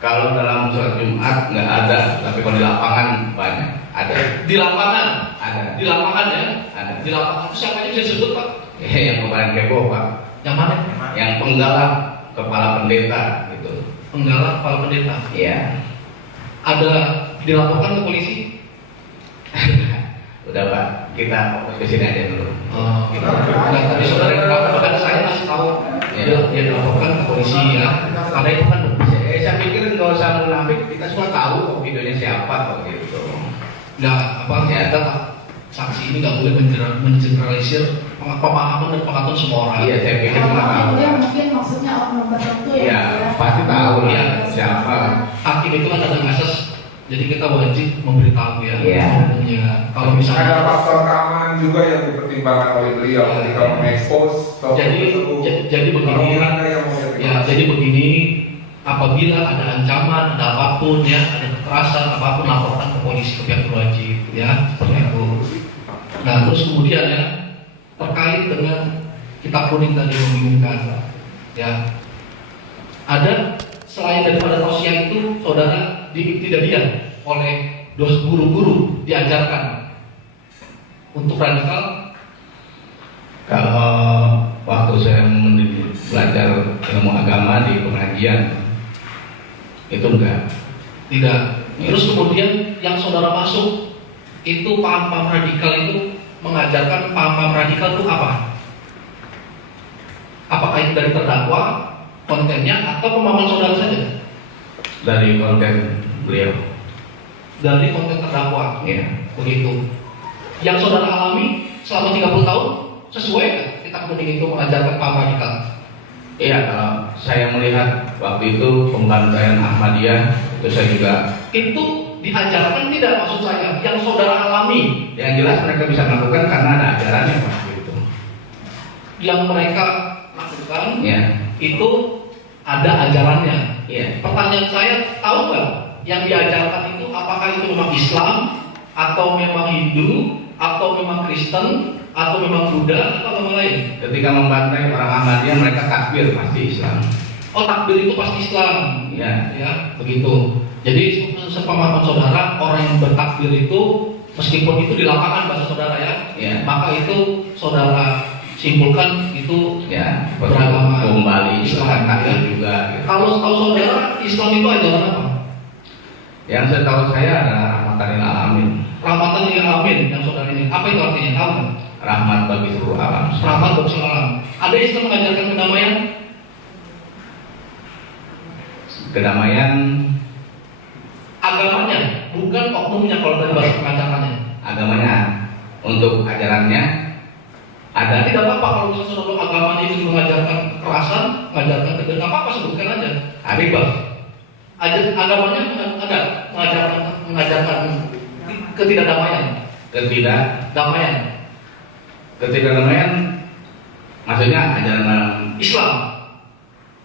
Kalau dalam surat Jumat nggak ada, tapi kalau di lapangan banyak. Ada. Di lapangan, Ada. di lapangan ya, Ada. di lapangan. Siapa yang bisa disebut Pak? Yang kemarin kepo Pak. Yang mana? Yang penggalang. kepala pendeta gitu. Penggalang kepala pendeta. Iya. Ada dilaporkan ke polisi? Udah Pak, kita fokus ke sini aja dulu. Gitu. Nah, tadi saudara yang kan saya kasih tahu dia dilaporkan ke polisi ya. Karena itu kan Saya pikir nggak usah munafik, kita semua tahu kok videonya siapa kok gitu. nggak apa Ya. kita saksi ini nggak boleh mengeneralisir pemahaman dan pengetahuan semua orang. Iya, saya pikir Kalau nggak tahu. dia mungkin maksudnya oknum tertentu ya. Iya, pasti tahu lah Iya. siapa. Hakim itu kan ada asas, jadi kita wajib memberitahu ya. Iya. Umumnya. Kalau Ada misalnya faktor keamanan juga yang dipertimbangkan oleh beliau ketika mengekspos topik Jadi- tersebut. jadi begini. Kalau ada yang mau ya, jadi begini, apabila ada ancaman, ada apapun ya, ada kekerasan apapun, laporkan ke polisi, ke pihak berwajib ya, seperti itu. Nah, terus kemudian ya, terkait dengan kitab kuning tadi membingungkan ya, ada selain daripada tausiah itu, saudara tidak diam oleh guru-guru diajarkan untuk radikal. Kalau waktu saya belajar ilmu agama di pengajian itu enggak. Tidak. Terus kemudian yang saudara masuk itu paham-paham radikal itu mengajarkan paham-paham radikal itu apa? Apakah itu dari terdakwa kontennya atau pemahaman saudara saja? Dari konten beliau. Dari konten terdakwa. Ya. Begitu. Yang saudara alami selama 30 tahun sesuai nggak kitab kuning itu mengajarkan paham radikal? Iya, kalau saya melihat waktu itu pembantaian Ahmadiyah itu saya juga Itu diajarkan tidak, maksud saya yang saudara alami, yang jelas mereka bisa melakukan karena ada ajarannya Pak gitu. yang mereka lakukan Ya. itu ada ajarannya. Iya. Pertanyaan saya, tahu nggak yang diajarkan itu apakah itu memang Islam atau memang Hindu atau memang Kristen atau memang Buddha atau memang lain? Ketika membantai orang Ahmadiyah mereka takbir pasti Islam. Oh, takbir itu pasti Islam. Ya. Ya, begitu. Jadi sepemahaman saudara, orang yang bertakbir itu meskipun itu di lapangan bahasa saudara ya, Ya. maka itu saudara simpulkan itu Ya. beragama Kembali Islam, Islam takbir ya. juga. Gitu. Kalau tahu saudara, Islam itu ajaran apa? Yang setahu saya adalah rahmatan lil alamin. Rahmatan lil alamin yang saudara ini. Apa itu artinya? Tahu nggak? Rahmat bagi seluruh alam. Rahmat bagi seluruh alam. Ada Islam mengajarkan kedamaian? Kedamaian Agamanya, bukan oknumnya kalau dari bahasa pengajarannya. agamanya untuk ajarannya ada. Tidak apa-apa kalau misalnya saudara agamanya itu mengajarkan kekerasan, mengajarkan kedamaian, nggak apa-apa sebutkan aja. Bebas. Agamanya ada mengajarkan ketidakdamaian, damaian. Ketidakdamaian maksudnya ajaran Islam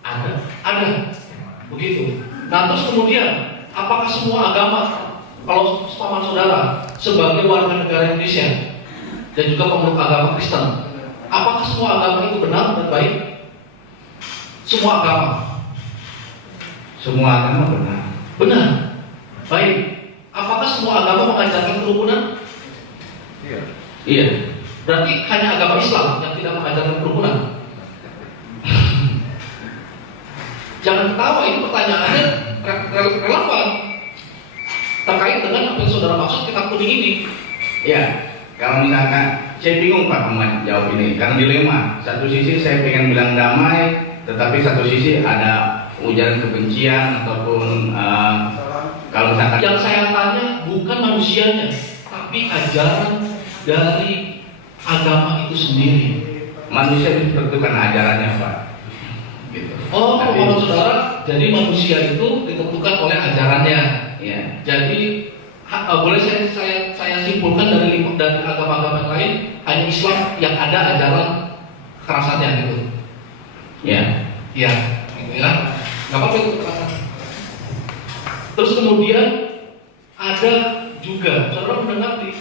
ada, begitu. Nah terus kemudian, apakah semua agama, kalau paman saudara sebagai warga negara Indonesia dan juga pemeluk agama Kristen, apakah semua agama itu benar dan baik? Semua agama semua agama benar. benar, baik. Apakah semua agama mengajarkan kerukunan? Iya. Berarti hanya agama Islam yang tidak mengajarkan kerukunan. Jangan ketawa, ini pertanyaannya relevan terkait dengan apa yang saudara maksud kitab kuning ini. Iya. Kalau misalkan saya bingung Pak menjawab ini karena dilema. Satu sisi saya pengen bilang damai, tetapi satu sisi ada ujaran kebencian ataupun kalau misalkan Yang saya tanya bukan manusianya, tapi ajaran dari agama itu sendiri. manusia ditentukan ajarannya Pak. Gitu. Oh, Tapi- pemahaman saudara, jadi manusia itu ditentukan oleh ajarannya. Iya. Jadi boleh saya simpulkan dari agama-agama lain, hanya Islam yang ada ajaran kekerasannya gitu. Iya. Iya, gitu ya. Nggak apa-apa itu kekerasan. Terus kemudian ada juga, saudara mendengar di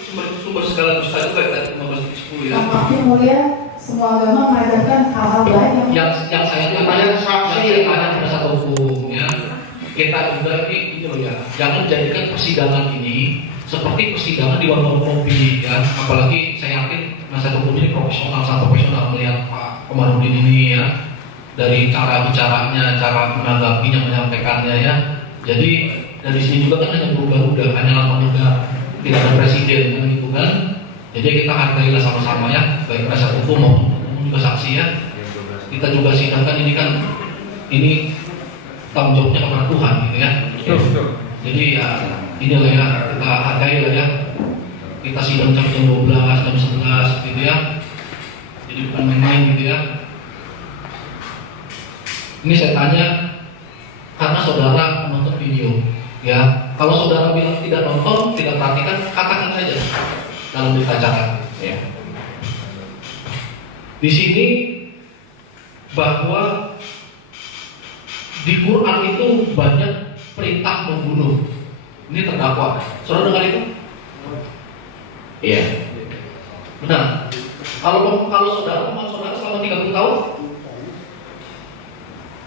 sumber segala dusta juga tadi 15:10 ya. Yang makin mulia, semua agama mengajarkan hal-hal baik Yang saya tanya pada satu hukum ya. Kita juga ini gitu loh ya. Jangan jadikan persidangan ini seperti persidangan di warung kopi ya. Apalagi saya yakin penasihat hukum ini sangat profesional melihat Pak Komarudin ini ya. dari cara bicaranya, cara menanggapinya, menyampaikannya ya. Jadi dari sini juga kan hanya berubah-ubah, hanya lama muda, tidak ada presiden kan gitu kan. Jadi kita hargailah sama-sama ya, baik penasihat hukum maupun juga saksi ya. Kita juga sidangkan ini kan ini tanggung jawabnya kepada Tuhan gitu ya. Betul. Jadi ya inilah ya, kita hargai lah ya. Kita sidang jam 12, jam 11 gitu ya. Jadi bukan main-main gitu ya. Ini saya tanya karena saudara menonton video ya. Kalau saudara bilang tidak nonton, tidak perhatikan, katakan saja dalam berita acara ya. Di sini bahwa di Quran itu banyak perintah membunuh. Ini terdakwa. Saudara dengar itu? Iya. Benar. Kalau saudara selama 30 tahun,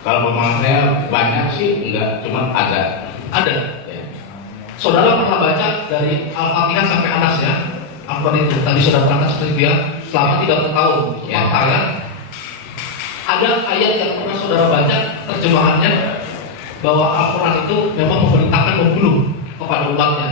Kalau pemahaman saya banyak sih, enggak, cuma ada. ada. Ya. Saudara pernah baca dari Al-Fatihah sampai Anas ya? Al-Quran itu tadi saudara berangkat seperti itu ya, selama 30 tahun. Ya. Ya. Ada ayat yang pernah saudara baca terjemahannya bahwa Al-Quran itu memang memerintahkan membunuh kepada umatnya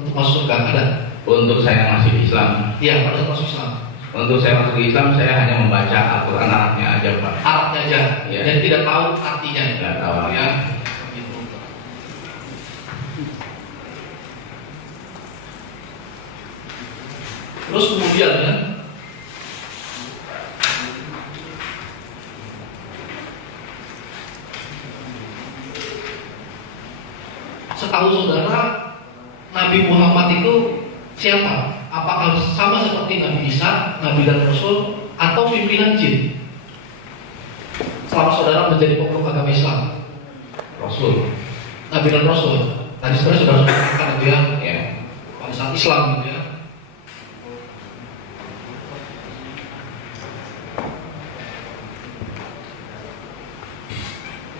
untuk masuk surga. Ada? Untuk saya masih Islam. Iya, pada saat masuk Islam. Untuk saya masuk Islam, saya hanya membaca Al-Quran Arabnya aja, Pak. Arabnya aja, Iya. dan tidak tahu artinya. Nggak tahu. Ya. Gitu. Terus kemudian ya, setahu saudara, Nabi Muhammad itu siapa? Apakah sama seperti Nabi Isa, Nabi dan Rasul, atau pimpinan jin? Selama saudara menjadi pemeluk agama Islam, Rasul. Nabi dan Rasul. Tadi sebenarnya saudara katakan itu ya, Ya. pada saat Islam gitu ya.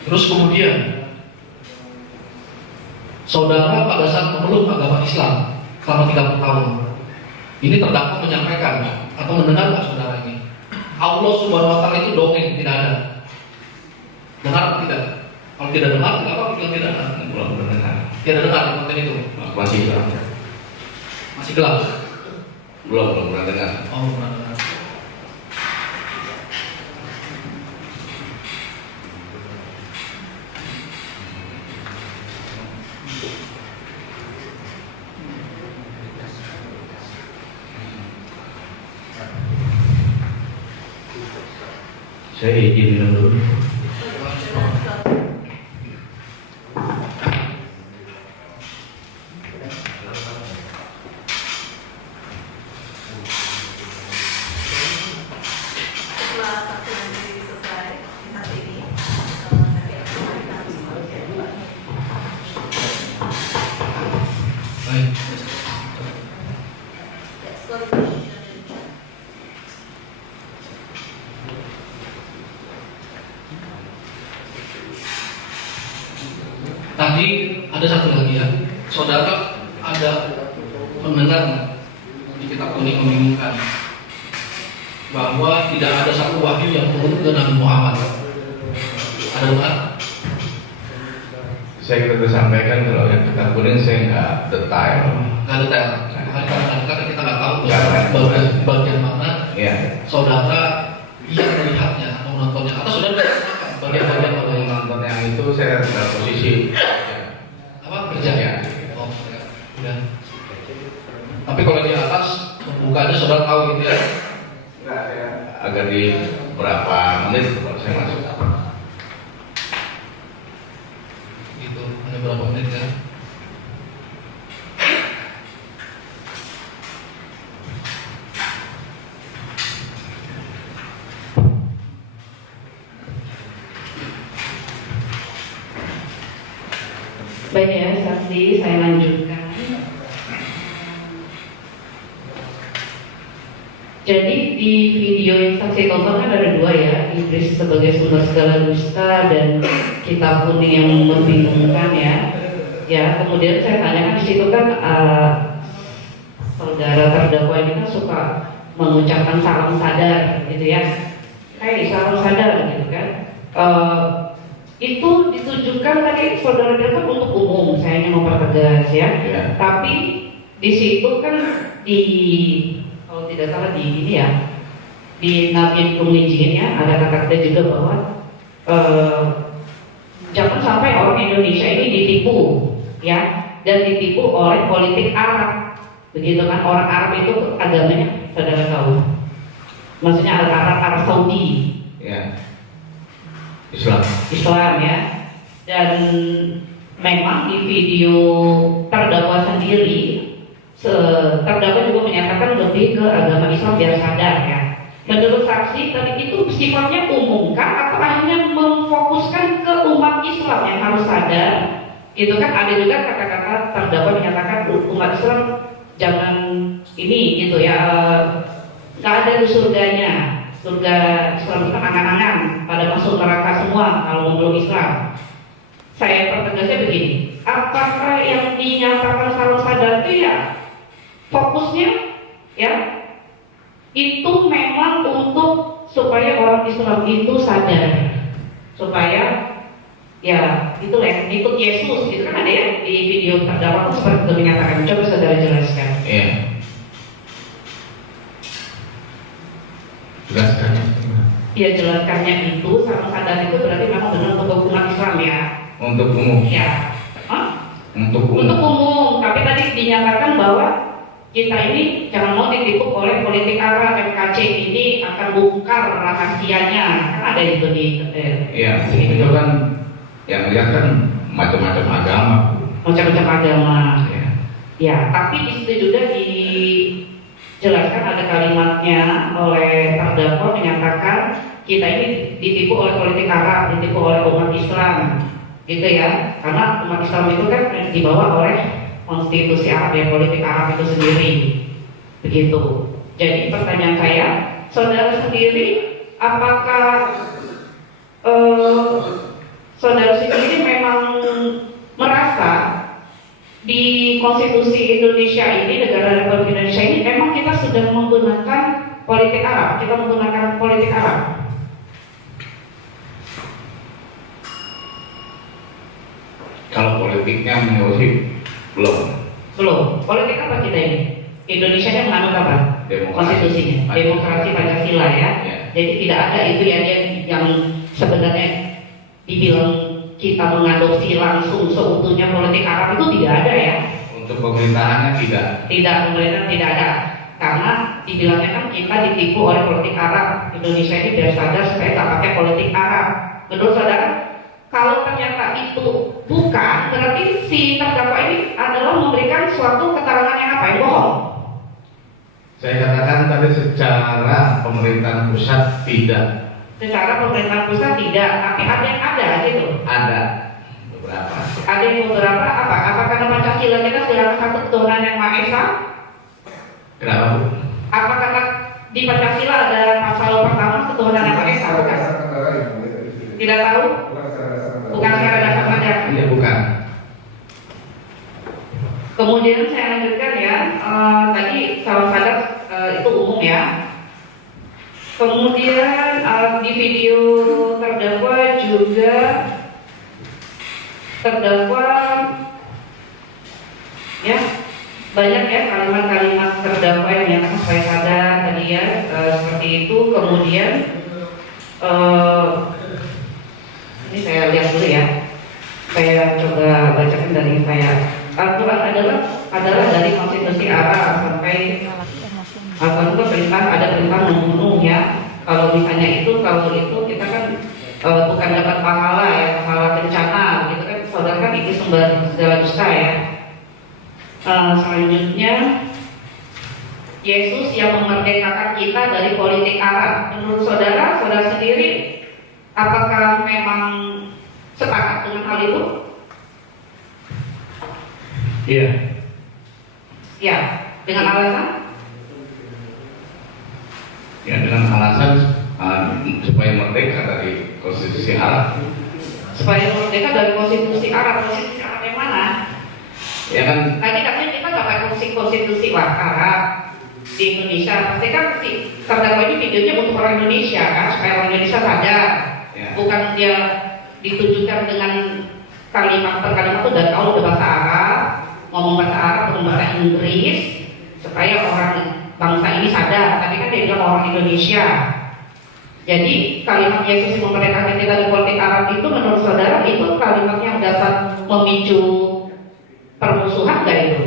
Terus kemudian saudara pada saat memeluk agama Islam selama 30 tahun, ini terdakwa menyampaikan atau mendengar nggak saudara ini? Allah Subhanahu Wa Taala itu dongeng, tidak ada. Dengar atau tidak? Kalau tidak dengar, kenapa bilang tidak ada? Belum mendengar. Tidak dengar di konten itu, Masih Islam. masih gelap. Belum pernah dengar. Oh, benar. Saya izin minum dulu. Setelah satu nanti selesai nanti ini nanti Baik. Tadi ada satu lagi ya, saudara ada mendengar di kitab kuning membingungkan bahwa tidak ada satu wahyu yang turun ke Nabi Muhammad. Ada dengar? Saya kita sampaikan kalau yang kita kuning saya nggak detail. Nggak detail. Kadang-kadang kita nggak tahu Nggak. bagian mana Ya. saudara yang melihatnya atau menontonnya, atau saudara merasakan bagian-bagian mana yang Nonton yang itu saya pada posisi apa kerja Ya. Oh, ya. Tapi kalau di atas bukanya saudara tahu gitu ya. Enggak, saya agak di berapa menit kalau saya masuk. Gitu, hanya berapa menit ya. Baik ya, saksi, saya lanjutkan. Jadi di video yang saksi tonton kan ada dua ya, Iblis sebagai sumber segala dusta dan kitab kuning yang membingungkan ya. Ya, kemudian saya tanyakan di situ kan saudara terdakwa ini kan suka mengucapkan salam sadar gitu ya. Hai, salam sadar gitu kan. itu ditujukan tadi saudara bilang untuk umum, saya ingin mempertegas ya. Ya. Tapi di situ kan kalau tidak salah di ini ya, di Nabi Kumijin ya ada kata-kata juga bahwa jangan sampai orang Indonesia ini ditipu ya, dan ditipu oleh politik Arab, begitu kan? Orang Arab itu agamanya saudara tahu, maksudnya Arab Saudi. Ya. Islam ya, dan memang di video terdakwa sendiri terdakwa juga menyatakan lebih ke agama Islam biar sadar ya. Menurut saksi tadi itu sifatnya umum kan, atau hanya memfokuskan ke umat Islam yang harus sadar gitu kan? Ada juga kata-kata terdakwa menyatakan umat Islam jangan ini gitu ya, nggak ada di surganya. Surga Islam itu angan-angan pada masuk neraka semua kalau menurut Islam. Saya pertegasnya begini, apakah yang dinyatakan salah sadar itu ya fokusnya ya itu memang untuk supaya orang Islam itu sadar, supaya ya itu ya ikut Yesus gitu kan, ada ya di video terdakwa itu seperti itu menyatakan. Coba saudara jelaskan. Iya. Jelaskannya. Ya jelaskannya itu sama sadar itu berarti memang benar untuk umat Islam ya. Untuk umum. Ya. Hah? Untuk umum. Untuk umum. Tapi tadi dinyatakan bahwa kita ini jangan mau ditipu oleh politik Arab. MKC ini akan bongkar rahasianya. Kan ada itu di. Iya. Itu kan yang lihat kan macam-macam agama. Macam-macam agama. Ya. Ya. Tapi di situ juga dijelaskan ada kalimatnya oleh terdakwa menyatakan kita ini ditipu oleh politik Arab, ditipu oleh umat Islam, gitu ya. Karena umat Islam itu kan dibawa oleh konstitusi Arab ya, politik Arab itu sendiri, begitu. Jadi pertanyaan saya, saudara sendiri, apakah saudara sendiri memang merasa di konstitusi Indonesia ini, negara Republik Indonesia ini, memang kita sudah menggunakan politik Arab, kita menggunakan politik Arab? Kalau politiknya mengurusi belum. Politik apa kita ini? Indonesia nya menganut apa? Demokrasi. Konstitusinya, demokrasi Pancasila ya. Ya. Jadi tidak ada itu yang sebenarnya dibilang kita mengadopsi langsung seutuhnya politik Arab itu tidak ada ya. Untuk pemerintahannya tidak. Tidak, pemerintah tidak ada. Karena dibilangnya kan kita ditipu oleh politik Arab. Indonesia ini biar sadar supaya tak pakai politik Arab. Menurut saudara, kalau ternyata itu bukan, berarti si terdakwa ini adalah memberikan suatu keterangan yang apa? Yang bohong. Saya katakan tadi secara pemerintahan pusat tidak. Secara pemerintahan pusat tidak, tapi ada yang ada gitu. Ada beberapa. Ada yang beberapa apa? Apa karena Pancasila kita sudah satu ketuhanan yang Maha Esa? Kenapa, Bu? Apa karena di Pancasila ada pasal pertama ketuhanan yang Maha Esa? Bukan? Tidak tahu? Bukan secara dasar saja. Iya, bukan. Kemudian saya lanjutkan ya, tadi salah sadar itu umum ya. Kemudian di video terdakwa juga ya banyak ya kalimat-kalimat terdakwa yang menyatakan supaya sadar tadi ya, seperti itu. Kemudian ini saya lihat dulu ya, saya coba bacakan dari saya. Aturan adalah dari konstitusi Arab sampai kalau perintah ada perintah membunuh ya. Kalau misalnya kalau itu kita kan bukan dapat pahala ya, pahala bencana gitu kan. Saudara kan itu sumber segala dusta ya. Selanjutnya Yesus yang memerdekakan kita dari politik Arab. Menurut saudara sendiri apakah memang sepakat dengan hal itu? Iya. Ya, dengan alasan? Ya, dengan alasan supaya merdeka dari konstitusi Arab. Supaya merdeka dari konstitusi Arab. Konstitusi Arab yang mana? Ya kan? Tadi katanya kita pakai konstitusi Arab di Indonesia. Pasti kan si terdakwa ini videonya untuk orang Indonesia kan, supaya orang Indonesia sadar. Ya. bukan dia ditujukan dengan kalimat per kalimat itu udah tahu udah bahasa Arab, ngomong bahasa Arab atau bahasa Inggris supaya orang bangsa ini sadar. Tapi kan dia bilang orang Indonesia. Jadi kalimat Yesus yang memerdekakan kita di politik Arab itu menurut saudara itu kalimat yang dapat memicu permusuhan nggak itu?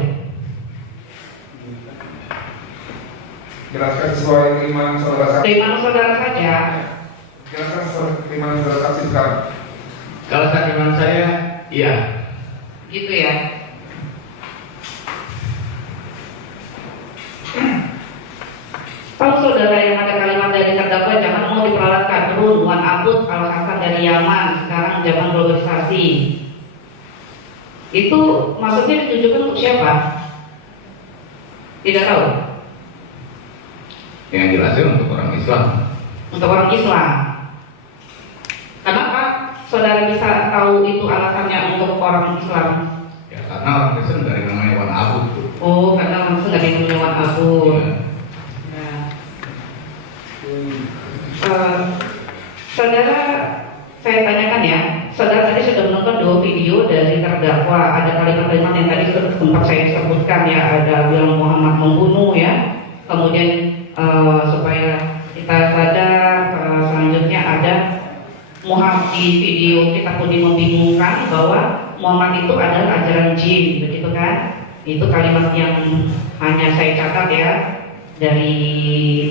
Jelaskan sesuai iman saudara saksi. Dari mana saudara saja? Jelaskan sesuai iman saudara saksi sekarang. Kalau iman saya, iya. Gitu ya. Kalau saudara yang ada kalimat dari terdakwa jangan mau diperalat kadrun, Wan Abud Al Hasan dari Yaman, sekarang zaman globalisasi. Itu maksudnya ditujukan untuk siapa? Tidak tahu. Yang jelasnya untuk orang Islam. Untuk orang Islam. Kenapa saudara bisa tahu itu alasannya untuk orang Islam? Ya karena orang Kristen dari namanya Wan Abud. Oh, karena langsung nggak ada Wan Abud. Ya. Saudara, saya tanyakan ya, saudara tadi sudah menonton 2 video dari terdakwa. Ada kalimat-kalimat yang tadi sempat saya sebutkan ya, ada bilang Muhammad membunuh ya, kemudian supaya kita sadar, selanjutnya ada Muhammad di video kita pun membingungkan bahwa Muhammad itu adalah ajaran jin, begitu kan? Itu kalimat yang hanya saya catat ya dari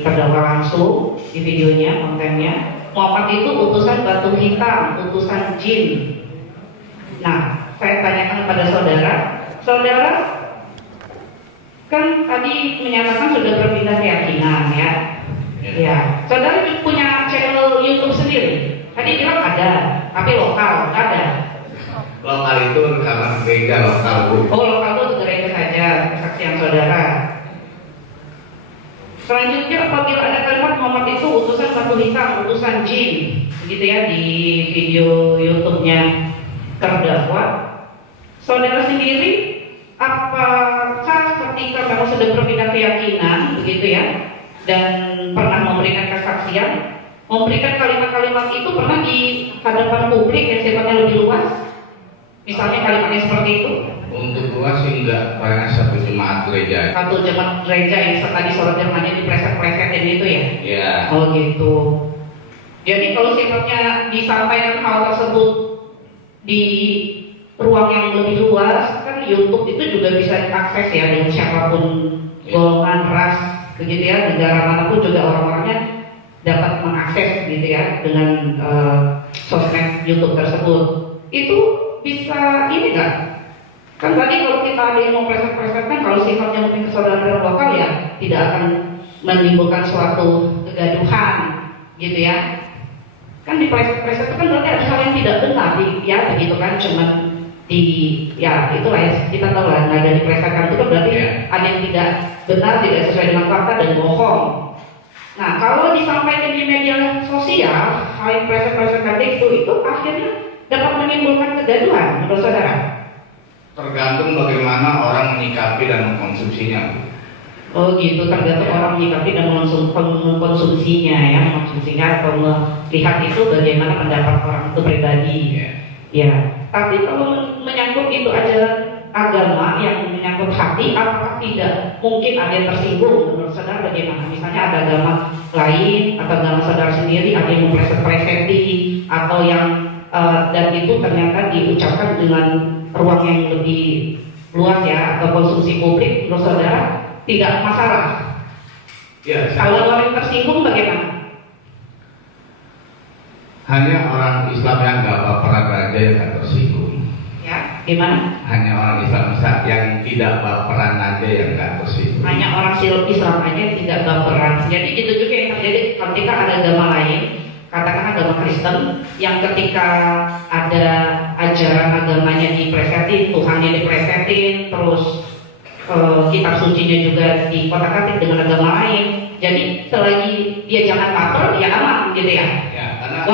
terdakwa langsung di videonya, kontennya. Muhammad itu utusan batu hitam, utusan jin. Nah, saya tanyakan kepada saudara kan tadi menyatakan sudah berpindah keyakinan ya. Ya, saudara punya channel YouTube sendiri. Tadi bilang ada, tapi lokal, nggak ada. Lokal itu rekaman gereja lokal, Bu. Oh, lokal itu gereja saja, kesaksian saudara. Selanjutnya apabila ada kalimat Muhammad itu utusan batu hitam, utusan jin, begitu ya di video YouTube-nya terdakwa. Saudara sendiri, apakah ketika kamu sudah berpindah keyakinan, begitu ya, dan pernah memberikan kesaksian, memberikan kalimat-kalimat itu pernah di hadapan publik yang sifatnya lebih luas? Misalnya kalimatnya seperti itu? Untuk luas sih enggak, karena satu jemaat gereja. Satu jemaat gereja yang tadi sholat jemaatnya dipreset-presetin itu ya? Ya. Oh gitu. Jadi kalau sifatnya disampaikan hal tersebut di ruang yang lebih luas, kan YouTube itu juga bisa diakses ya dengan siapapun, golongan, ras, begitu ya, negara manapun juga orang-orangnya dapat mengakses gitu ya dengan sosmed YouTube tersebut. Itu bisa ini nggak? Kan tadi kalau kita ada yang mau preset-presetkan, kalau sifatnya mungkin kesadaran lokal ya tidak akan menimbulkan suatu kegaduhan gitu ya. Kan di preset-preset itu kan berarti ada hal yang tidak benar ya begitu kan, cuman di ya itulah ya kita tahu lah, nggak ada dipresetkan itu kan berarti ada yang tidak benar, tidak sesuai dengan fakta dan bohong. Nah kalau disampaikan di media sosial hal yang preset-presetkan itu akhirnya dapat menimbulkan kegaduhan menurut saudara? Tergantung bagaimana orang menyikapi dan mengkonsumsinya. Oh gitu, tergantung orang menyikapi dan mengkonsumsinya ya, mengkonsumsinya atau melihat itu bagaimana pendapat orang itu pribadi. Ya, tapi kalau menyangkut itu ajaran agama yang menyangkut hati, apakah tidak mungkin ada yang tersinggung menurut saudara bagaimana? Misalnya ada agama lain atau agama saudara sendiri ada yang mempreset-preseti atau yang dan itu ternyata diucapkan dengan ruang yang lebih luas ya atau konsumsi publik, menurut saudara tidak masalah. Ya, Kalau orang tersinggung bagaimana? hanya orang Islam yang nggak baperan aja yang nggak tersinggung. Ya, gimana? Hanya orang Islam yang tidak baperan aja yang nggak tersinggung. Hanya orang Islam aja yang tidak baperan. Jadi itu juga yang terjadi ketika ada agama lain, katakan agama Kristen, yang ketika ada ajaran agamanya dipresetin, Tuhannya dipresetin, terus kitab sucinya juga dikotak-katik dengan agama lain. Jadi selagi dia jangan baper, dia aman gitu ya. Ya, karena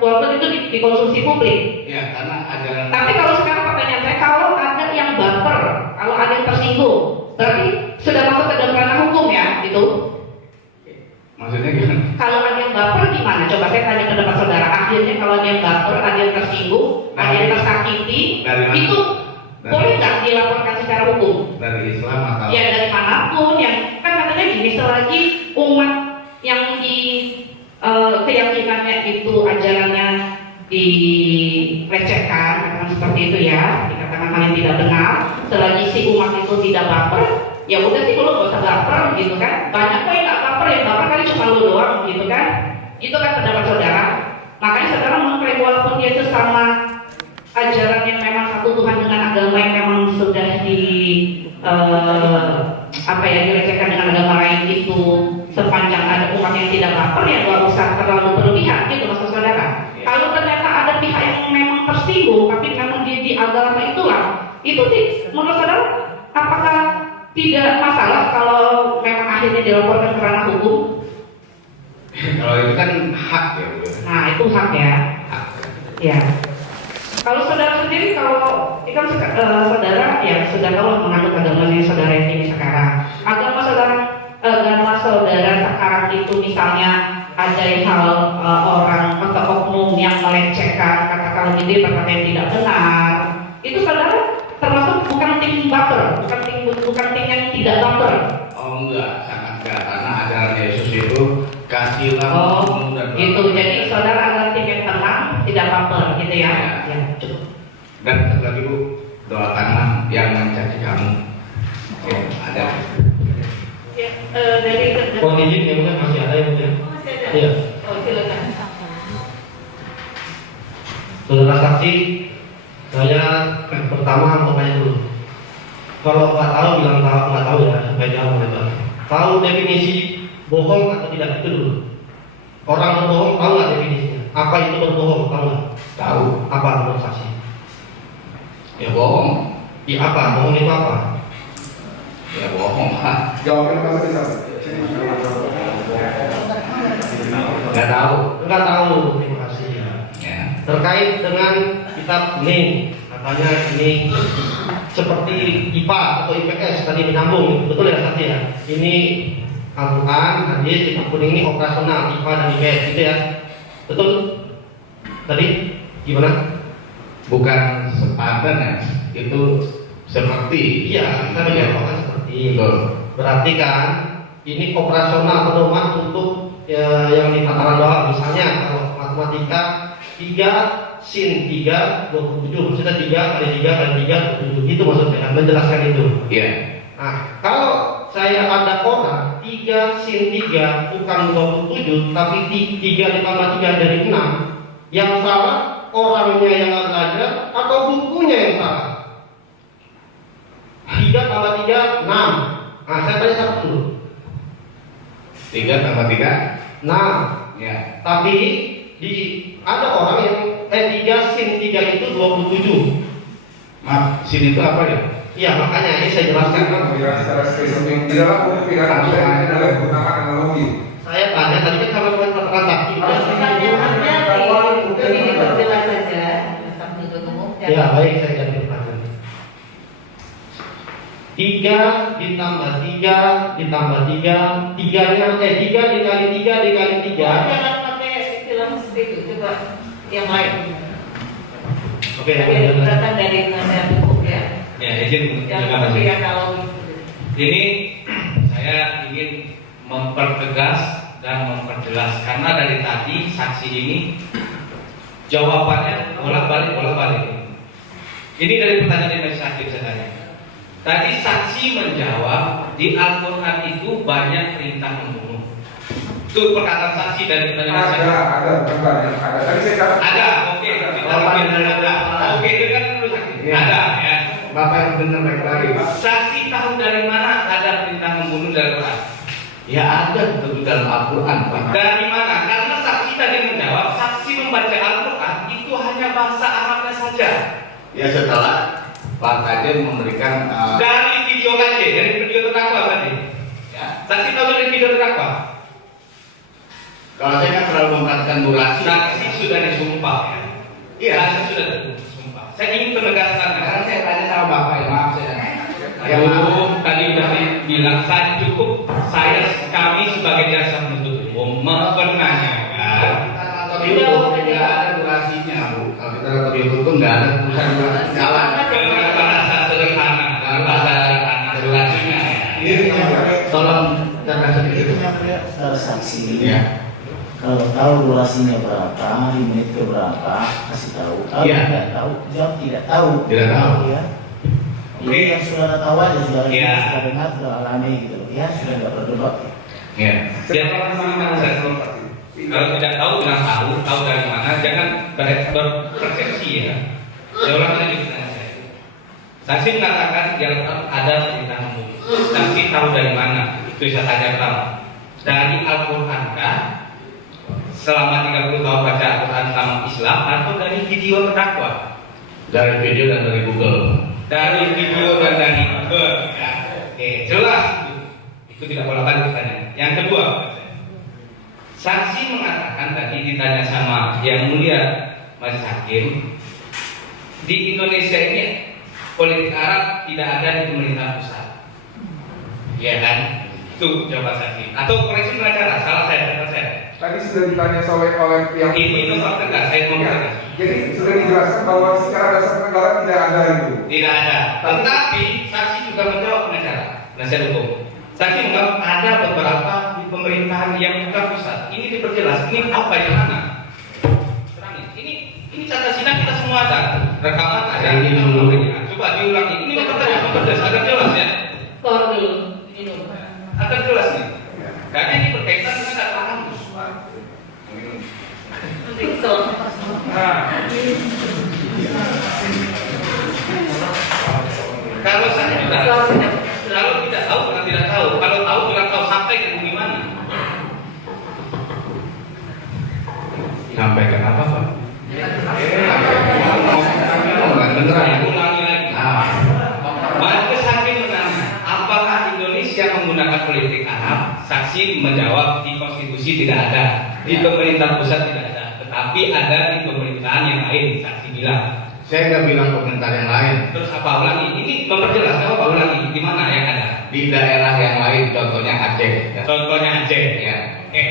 Walaupun itu dikonsumsi publik. ya karena ajaran. Tapi kalau sekarang pertanyaan saya, kalau ada yang baper, kalau ada yang tersinggung, berarti sudah masuk ke dalam ranah hukum ya, gitu. Maksudnya maksudnya gimana? Kalau ada yang baper gimana? Coba saya tanya pendapat saudara. Akhirnya kalau ada yang baper, ada yang tersinggung, ada yang tersakiti, Dari mana? itu Dari- boleh nggak dilaporkan secara hukum? Dari Islam atau? Ya dari manapun yang kan katanya gini, selagi umat yang di keyakinannya itu ajarannya dilecehkan, katakan seperti itu ya, dikatakan hal yang tidak benar, selagi si umat itu tidak baper, ya udah sih lu gak usah baper gitu kan. Banyak kok yang gak baper, yang baper kali cuma lu doang gitu kan. Itu kan pendapat saudara. Makanya saudara mengklaim walaupun dia itu sama ajaran yang memang satu Tuhan dengan agama yang memang sudah dilecehkan dengan agama lain itu, sepanjang ada umat yang tidak baper ya gak usah terlalu berlebihan gitu maksud saudara. Kalau ternyata ada pihak yang memang tersinggung tapi memang di agama itulah, itu menurut saudara apakah tidak masalah kalau memang akhirnya dilaporkan ke ranah hukum? Kalau itu kan hak ya, Bu. Nah itu hak ya. Hak. Ya. Kalau saudara sendiri, kalau itu kan saudara ya sudah tahu menganut agama yang saudara ini sekarang. Agama saudara sekarang itu misalnya ada hal orang atau oknum yang melecehkan, katakan gitu berkata yang tidak benar, itu saudara termasuk bukan tim baper, bukan tim yang tidak baper. Oh enggak, sangat enggak, karena ajaran Yesus itu kasihlah Oh, dan gitu. Jadi saudara adalah tim yang tenang, tidak baper, gitu ya? Ya, cukup. Dan satu lagi Bu, doakanlah yang mencaci kamu. Oke, ada. Ya, dari Mohon izin ya, mungkin masih ada yang mulia. Oh, masih ada? Iya. Oh, silakan. Saudara saksi, saya pertama mau tanya dulu. Kalau nggak tahu bilang tahu, nggak tahu ya, supaya jangan melebar. Tahu definisi bohong atau tidak itu dulu. Orang berbohong tahu nggak definisinya? Apa itu berbohong? Tahu nggak? Tahu. Apa menurut saksi? Ya bohong. Ya apa? Bohong itu apa? Ya bohong. Hah? Jawaban Mas bisa. Nggak tahu. Nggak tahu. Terima kasih ya. Ya. Terkait dengan kitab ini, katanya ini seperti IPA atau IPS tadi menyambung, betul ya saksi ya? Ini Al-Quran, hadis, kitab kuning ini operasional IPA dan IPS gitu ya? Betul? Tadi gimana? Bukan sepadan ya, itu seperti. Iya, kita menjawabkan seperti Betul. berarti kan ini operasional pedoman untuk yang di tataran bawah. Misalnya kalau matematika 3 sin 3 27, maksudnya 3 kali 3 kali 3 27, itu maksudnya menjelaskan itu. Iya. Nah, kalau saya ada orang 3 sin 3 bukan 27 tapi 3 ditambah 3 dari 6, yang salah orangnya yang nggak belajar atau bukunya yang salah? 3 tambah 3 6. Nah, saya tanya satu dulu. 3 tambah 3. 6. Ya. Tapi ada orang yang 3 sin 3 itu 27. Maaf, sini itu apa ya? Iya, makanya ini saya jelaskan. Pembicaraan secara spesifik di dalam hukum pidana ini boleh menggunakan analogi. Saya tanya tadi kan kalau dengan katakan saksi. Pertanyaannya lebih diperjelas saja. Ya, baik, saya ganti pertanyaan. 3 ditambah 3 ditambah 3, 3-nya 3 dikali 3 dikali 3. Jangan pakai istilah seperti itu, coba yang lain. Oke, Ada datang dari nasihat hukum ya. Ya, izin Yang terima seperti kasih. analogis. Ini saya ingin mempertegas dan memperjelas karena dari tadi saksi ini jawabannya bolak-balik. Ini dari pertanyaan yang Majelis Hakim saya tanya. Tadi saksi menjawab di Al-Quran itu banyak perintah membunuh. Itu perkataan saksi dari pertanyaan saya. Ada, bentar ya. Ada. Tadi saya katakan. Ada, oke. Ada. Oke, itu kan dulu saksi. Iya. Ada, ya. Bapak yang benar baik lagi. Saksi tahu dari mana ada perintah membunuh dari Quran? Ya ada tentu dalam Al-Quran Pak. Dari mana? Karena saksi tadi menjawab, saksi membaca Al-Quran itu hanya bahasa Arabnya saja. Ya setelah Pak Kadir memberikan Dari video kaji, dari video terdakwa tadi. ya. Saksi tahu dari video terdakwa. Kalau saya kan terlalu memperhatikan durasi. Saksi sudah disumpah ya. Iya. Saksi sudah disumpah. Saya ingin penegasan. Sekarang saya tanya sama Bapak ya, maaf saya. Ya, tadi sudah bilang saya cukup. Kami sebagai jaksa penuntut umum bukan jalan dengan bahasa sederhana, dengan bahasa sederhana durasinya. tolong terkait sedikit. Saudara saksi, Ya. kalau tahu durasinya berapa, di menit ke berapa, kasih tahu. Kalau Iya. tidak tahu, jawab tidak tahu. Tidak tahu. Ya. Oke. Ini yang saudara tahu aja, saudara Iya. sudah dengar, sudah alami gitu. Ya, sudah nggak berdebat. Ya. Jadi kalau tidak tahu bilang tahu dari mana, jangan berpersepsi ya. Saya ulang lagi pertanyaan saya. Saksi mengatakan yang ada perintah umum. Saksi tahu dari mana? Itu saya tanya tahu. Dari Al-Quran kah? Selama 30 tahun baca Al-Quran sama Islam atau dari video terdakwa? Dari video dan dari Google. Dari video dan dari Google. Ya. Oke, jelas itu. Itu tidak boleh lagi pertanyaan. Yang kedua, saksi mengatakan tadi ditanya sama yang mulia Majelis Hakim, di Indonesia ini politik Arab tidak ada di pemerintah pusat. Iya kan? Itu jawaban saksi. Atau koreksi pengacara, salah saya. Tadi sudah ditanya oleh yang Ini nomor tegas, saya mau Ya, tegas. jadi sudah dijelaskan bahwa secara dasar negara tidak ada itu. Tidak ada. Tetapi saksi juga menjawab pengacara, penasihat hukum. Saksi menganggap ada beberapa di pemerintahan yang bukan pusat. Ini diperjelas. Ini apa yang mana? Terangi. Ini catat sidang kita semua ada. Rekaman ada. Ini dulu. Coba diulangi. Ini memperjelas agar jelas ya. Skor dulu, minum. Agar jelas nih. Karena ini berkaitan dengan data kampus. Rikson. Nah, kalau saya juga kalau tidak tahu bukan tidak tahu. Kalau tahu bilang tahu sampai ke gimana? Sampai ke apa, Pak? Beneran. Saya ulangi lagi. Nah, Majelis Hakim bertanya, apakah Indonesia menggunakan politik Arab? Saksi menjawab di konstitusi tidak ada, di pemerintah pusat tidak ada, tetapi ada di pemerintahan yang lain. Saksi bilang. saya nggak bilang komentar yang lain. Terus apa ulangi? Ini memperjelas apa ulangi? Di mana yang ada? Di daerah yang lain, contohnya Aceh. Ya. Contohnya Aceh. Ya. Oke.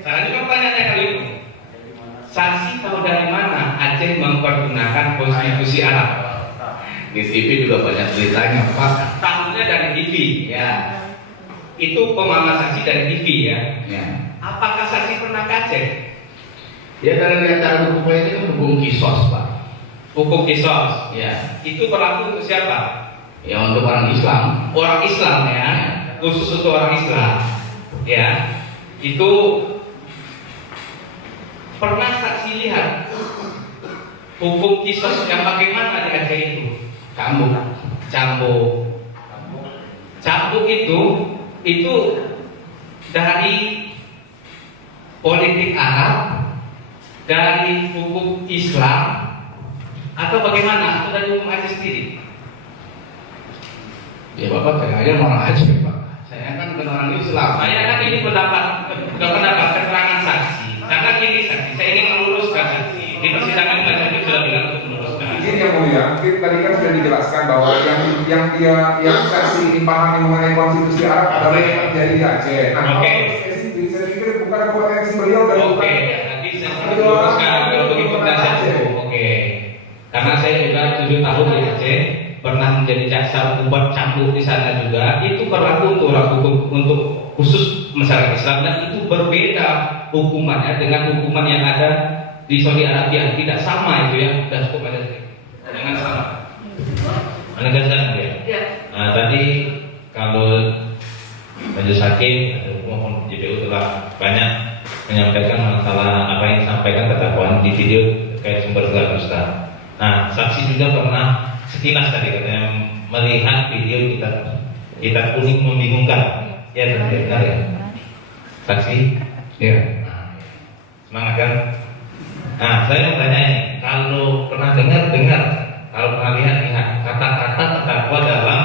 Selanjutnya pertanyaannya kali ini. Saksi tahu dari mana Aceh mempergunakan konstitusi Arab? Di TV juga banyak ceritanya, Pak. Tahunya dari TV. Ya. Itu pemahaman saksi dari TV ya. Ya. Apakah saksi pernah ke Aceh? Ya dari acara hukum itu kan hukum kisos, Pak. Hukum kisos. Ya. Itu berlaku untuk siapa? Ya untuk orang Islam. Orang Islam ya. Khusus untuk orang Islam. Ya. Itu pernah saksi lihat hukum kisos yang bagaimana di Aceh itu? Cambuk. Cambuk itu dari politik Arab, dari hukum Islam, atau bagaimana? Atau dari hukum Aceh sendiri? Ya Bapak tanya aja orang Aceh, Pak. Saya kan bukan orang Islam. Saya kan ini pendapat keterangan saksi. Karena gini saksi, saya ingin meluruskan saksi. Di persidangan Majelis sudah bilang untuk meluruskan. Izin yang mulia, tadi kan sudah dijelaskan bahwa yang saksi ini pahami mengenai konstitusi Arab adalah yang terjadi di Aceh. Nah, Oke. saya pikir bukan potensi beliau dan Oke, bukan. nanti saya meluruskan kalau begitu penasihat hukum. Oke. Karena saya juga 7 tahun di Aceh, pernah menjadi jaksa buat cambuk di sana juga. Itu berlaku untuk orang hukum untuk khusus masyarakat Islam dan itu berbeda hukumannya dengan hukuman yang ada di Saudi Arabia. Tidak sama itu ya, dan hukum ada jangan sama. Menegaskan ya. Ya. Nah, tadi kalau Majelis Hakim maupun JPU telah banyak menyampaikan masalah apa yang disampaikan terdakwa di video terkait sumber gelar dusta. Nah, saksi juga pernah sekilas tadi katanya melihat video kita kuning membingungkan. Ya, benar ya. Saksi? Ya. Nah, semangat kan? Nah, saya mau tanya ini, kalau pernah dengar, kalau pernah lihat kata-kata terdakwa dalam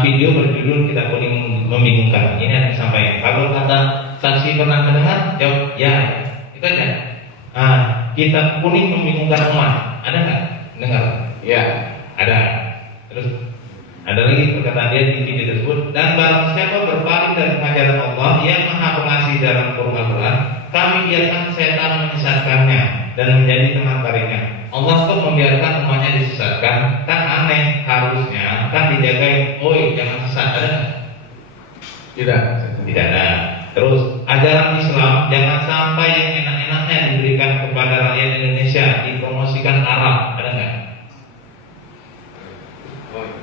video berjudul kita kuning membingungkan. Ini yang disampaikan. Kalau kata saksi pernah mendengar, jawab ya. Itu aja. Kita kuning membingungkan umat. Ada nggak? Dengar? Ya. Ada. Terus ada lagi perkataan dia di video tersebut. Dan barang siapa berpaling dari ajaran Allah yang maha pengasih dalam Al-Quran, kami biarkan setan menyesatkannya dan menjadi teman baringnya. Allah kok membiarkan umatnya disesatkan? Kan aneh, harusnya kan dijagain. Oi, jangan sesat, ada nggak? Tidak ada. Terus ajaran Islam jangan sampai yang enak-enaknya diberikan kepada rakyat Indonesia, dipromosikan Arab, ada nggak?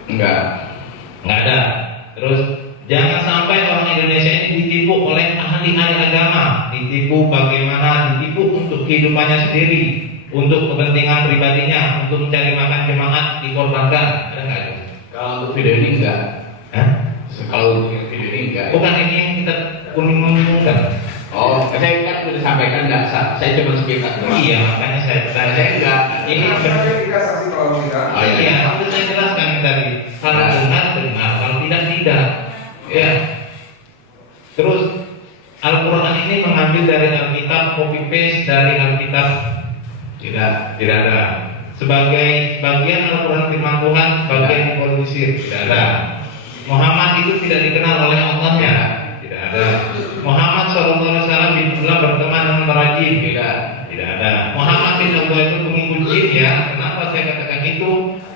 Enggak. Nggak ada. Terus jangan sampai orang Indonesia ini ditipu oleh ahli-ahli agama, ditipu bagaimana, ditipu untuk kehidupannya sendiri, untuk kepentingan pribadinya, untuk mencari makan jemaat, dikorbankan, ada nggak? Kalau untuk video ini enggak. Hah? Kalau untuk video ini enggak. Bukan ini yang kita kuning-kuningkan. Oh, saya kan sudah sampaikan enggak sah. Saya cuma sekitar doang. Iya, makanya saya Saya enggak. ini Ada tiga saksi kalau tidak. Oh, iya. iya, itu saya jelaskan tadi. Kalau benar benar, kalau tidak tidak. Ya. Terus Al-Quran ini mengambil dari Alkitab, copy paste dari Alkitab. Tidak ada. Sebagai bagian Al-Quran firman Tuhan, bagian dipolitisir, tidak ada. Muhammad itu tidak dikenal oleh Allah-Nya, tidak ada. Muhammad SAW dibilang berteman dengan rajin, tidak ada. Muhammad bin Abdullah itu pengikut jin ya. Kenapa saya katakan itu?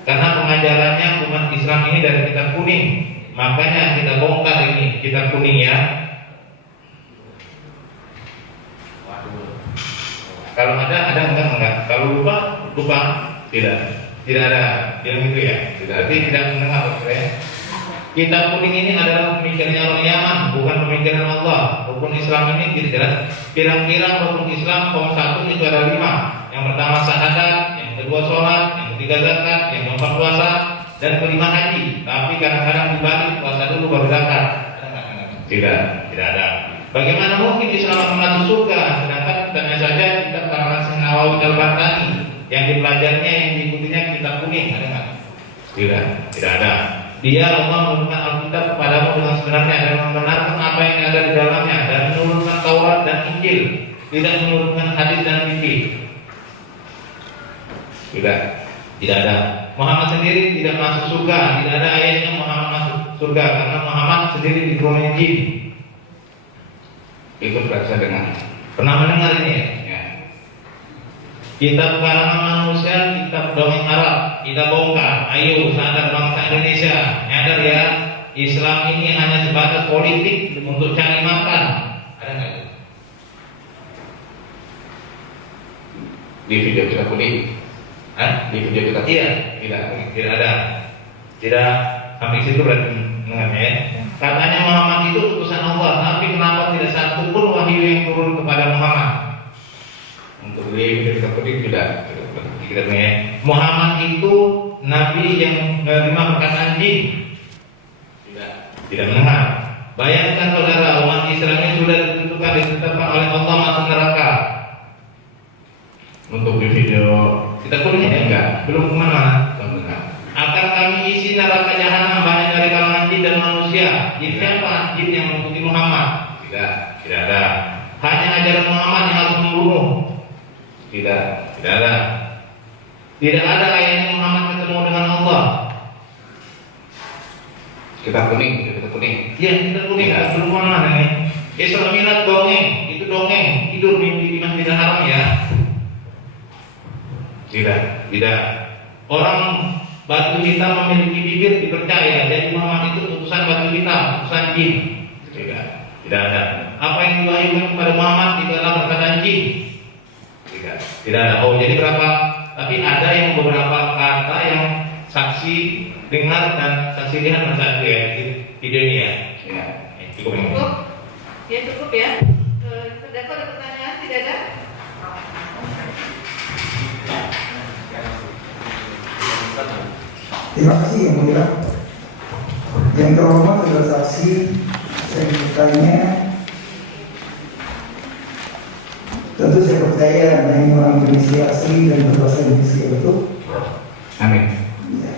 Karena pengajarannya umat Islam ini dari kitab kuning. Makanya kita bongkar ini kitab kuning ya. Kalau ada enggak? Kalau lupa, tidak ada. Yang itu ya. Berarti tidak mendengar ya. Kitab kuning ini adalah pemikirannya orang Yaman, bukan pemikiran Allah. Rukun Islam ini tidak jelas. Pirang-pirang rukun Islam kaum satu itu ada 5. Yang pertama syahadat, yang kedua sholat, yang ketiga zakat, yang keempat puasa, dan kelima haji. Tapi kadang-kadang dibalik, puasa dulu baru zakat. Tidak ada. Bagaimana mungkin Islam akan masuk surga? Sedangkan kitanya saja kitab karangan Nawawi Al-Bartani yang dipelajarinya, yang diikutinya kitab kuning, ada nggak? Tidak ada. Dia Allah menurunkan Alkitab kepadamu dengan sebenarnya dan membenarkan apa yang ada di dalamnya dan menurunkan Taurat dan Injil, tidak menurunkan hadis dan fikih. Tidak ada. Muhammad sendiri tidak masuk surga, tidak ada ayatnya Muhammad masuk surga karena Muhammad sendiri diturunin jin. Itu berasa dengar. Pernah mendengar ini ya? Ya. Kitab karangan manusia, kitab dongeng Arab, kita bongkar. Ayo sadar bangsa Indonesia, nyadar ya, Islam ini hanya sebatas politik untuk cari makan. Ada nggak? Di video kita kuning. Hah? Di video kita Iya, tidak ada. Tidak sampai situ berarti mengenai ya. Katanya Muhammad itu utusan Allah, tapi kenapa tidak satu pun wahyu yang turun kepada Muhammad? Untuk di video kita kuning tidak. Muhammad itu nabi yang menerima perkataan jin. Tidak mendengar. Bayangkan saudara, umat Islam ini sudah ditentukan ditetapkan oleh Allah masuk neraka. Untuk di video Kita kuliah enggak? Belum kemana? mendengar. Akan kami isi neraka jahanam banyak dari kalangan jin dan manusia. Jin siapa? Jin yang mengikuti Muhammad. Tidak ada. Hanya ajaran Muhammad yang harus membunuh. Tidak ada. Tidak ada ayatnya Muhammad ketemu dengan Allah. Kita kuning. Iya, kita kuning. Belum mana nih? Islamilat dongeng, itu dongeng. Tidur mimpi di Masjidil Haram ya. Tidak. Orang batu hitam memiliki bibir dipercaya. Jadi Muhammad itu utusan batu hitam, utusan jin. Tidak ada. Apa yang diwahyukan kepada Muhammad itu adalah perkataan jin. Tidak ada. Oh, jadi berapa? Tapi ada yang beberapa kata yang saksi dengar dan saksi lihat satu ya di video ini ya. Cukup. Ya cukup ya. Terdakwa ada pertanyaan? Tidak ada? Terima kasih Yang Mulia. Yang terhormat adalah saksi, saya bertanya. Tentu saya percaya Anda ini orang Indonesia asli dan berbahasa Indonesia, betul? Amin. Ya.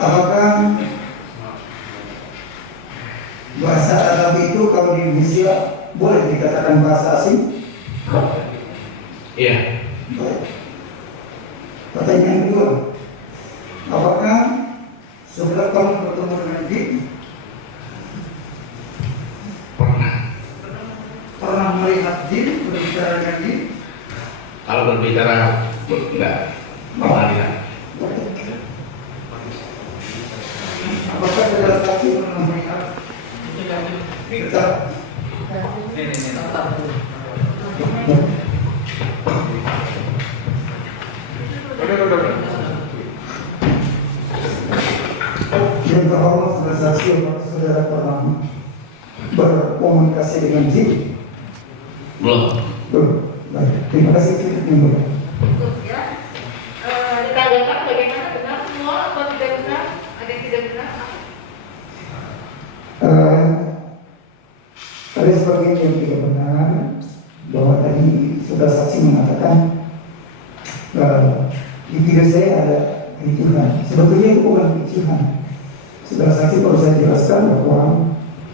Apakah bahasa Arab itu kalau di Indonesia boleh dikatakan bahasa asing? Iya. Baik. Pertanyaan kedua, apakah sebelah kamu bertemu dengan jin? Pernah melihat jin? berbicara enggak pengadilan. Apakah saudara saksi pernah melihat yang terhormat saudara saksi, apakah saudara pernah berkomunikasi dengan Jim? Belum. Belum. Baik, terima kasih. Cukup ya. Ditanggapan bagaimana, benar semua atau tidak benar? Ada yang tidak benar? Ada sebagian yang tidak benar bahwa tadi saudara saksi mengatakan di diri saya ada kericuhan. Sebetulnya itu bukan kericuhan. Saudara saksi baru saya jelaskan bahwa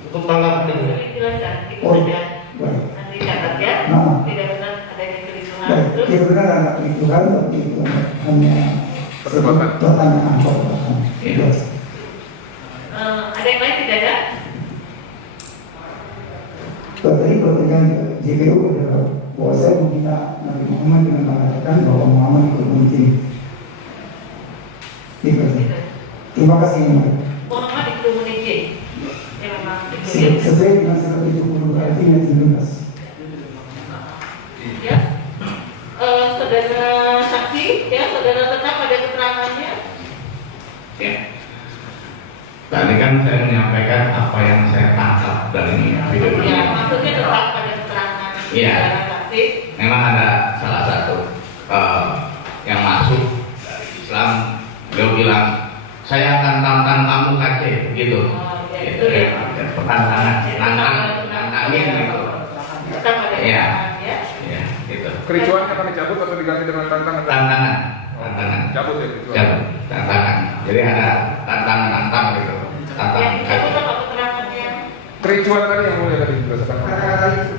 Untuk tanggapan ini. Dijelaskan, itu Oh, saja. baik. Nanti catat ya. Nah. Tidak benar adanya kericuhan. Baik, Terus dia benar ada kericuhan, tapi itu hanya Perdebatan. pertanyaan perdebatan. Iya. ada yang lain tidak ada? Tadi pertanyaan JPU adalah bahwa saya menghina Nabi Muhammad dengan mengatakan bahwa Muhammad itu mungkin. Terima kasih. Muhammad itu meninjil. Ya memang itu. Sesuai dengan 170 ayat 19. Ya. Saudara saksi, ya saudara tetap ada keterangannya. Ya. Tadi kan saya menyampaikan apa yang saya tangkap dari video ini. Ya, maksudnya tetap pada keterangan Iya. saudara saksi. Memang ada salah satu yang masuk dari Islam, beliau bilang saya akan tantang kamu KC, begitu. Gitu, ya. Nantangin gitu. Tetap ada Iya. keterangan ya. Ya, gitu. Kericuannya akan dicabut atau diganti dengan tantangan? Tantangan. Cabut ya kericuan. Cabut. Tantangan. Jadi ada tantangan gitu. Yang Tantangan. dicabut apa keterangannya? Kericuan tadi yang mulia tadi berdasarkan Kata-kata itu.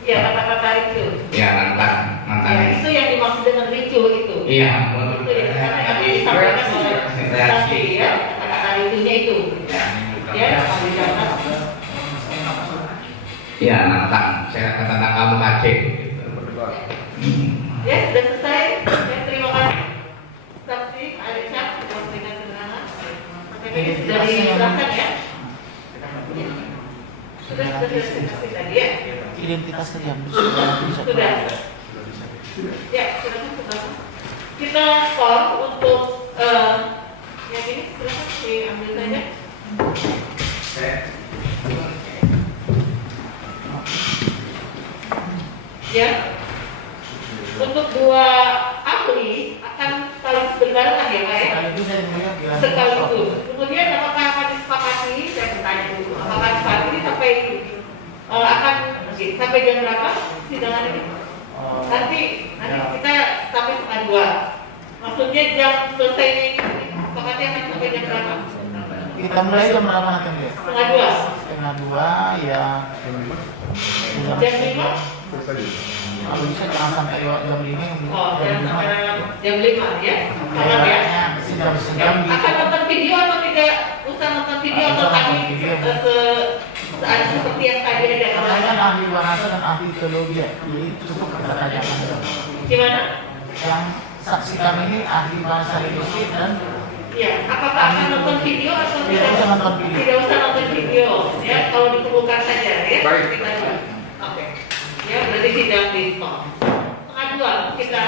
Ya kata-kata itu. Ya, nantang. Ya, itu yang dimaksud dengan ricu itu. Iya, Itu ya, karena yang tadi disampaikan oleh reaksi. saksi ya, kata-kata itunya itu. Ya, yang dicatat. Ya, nantang. Saya akan tantang kamu KC. Gitu. berdebat. Ya, sudah selesai. Ya, terima kasih. Saksi Aisyah sudah memberikan keterangan. Ini sudah dijelaskan ya. Sudah kasih tadi ya. Identitas yang Sudah. Ya, silakan. Kita skor untuk yang ini silakan diambil saja. Ya. Untuk dua ahli akan saling berbarengan ya Pak ya. Sekaligus. Kemudian apakah akan disepakati? Saya bertanya dulu. Apakah disepakati sampai akan sampai jam berapa sidangan ini? Nanti kita sampai setengah 2. Maksudnya jam selesainya ini sepakati akan sampai jam berapa? Kita mulai jam berapa nanti? Setengah 2. Setengah 2 ya. Jam 5? Kalau bisa jangan sampai jam 5. Oh, jam 5 ya? Sangat ya? Sejam gitu. Akan nonton video atau tidak usah nonton video atau tadi seperti yang tadi ada Karena kan ahli bahasa dan ahli teologi ya, jadi cukup kita tanyakan. gimana? Yang saksi kami ini ahli bahasa linguistik dan Ya, apakah akan nonton video atau tidak usah nonton video. Tidak usah nonton video, ya kalau diperlukan saja ya. Baik. Kita Oke. Ya berarti sidang di stop. Setengah 2 kita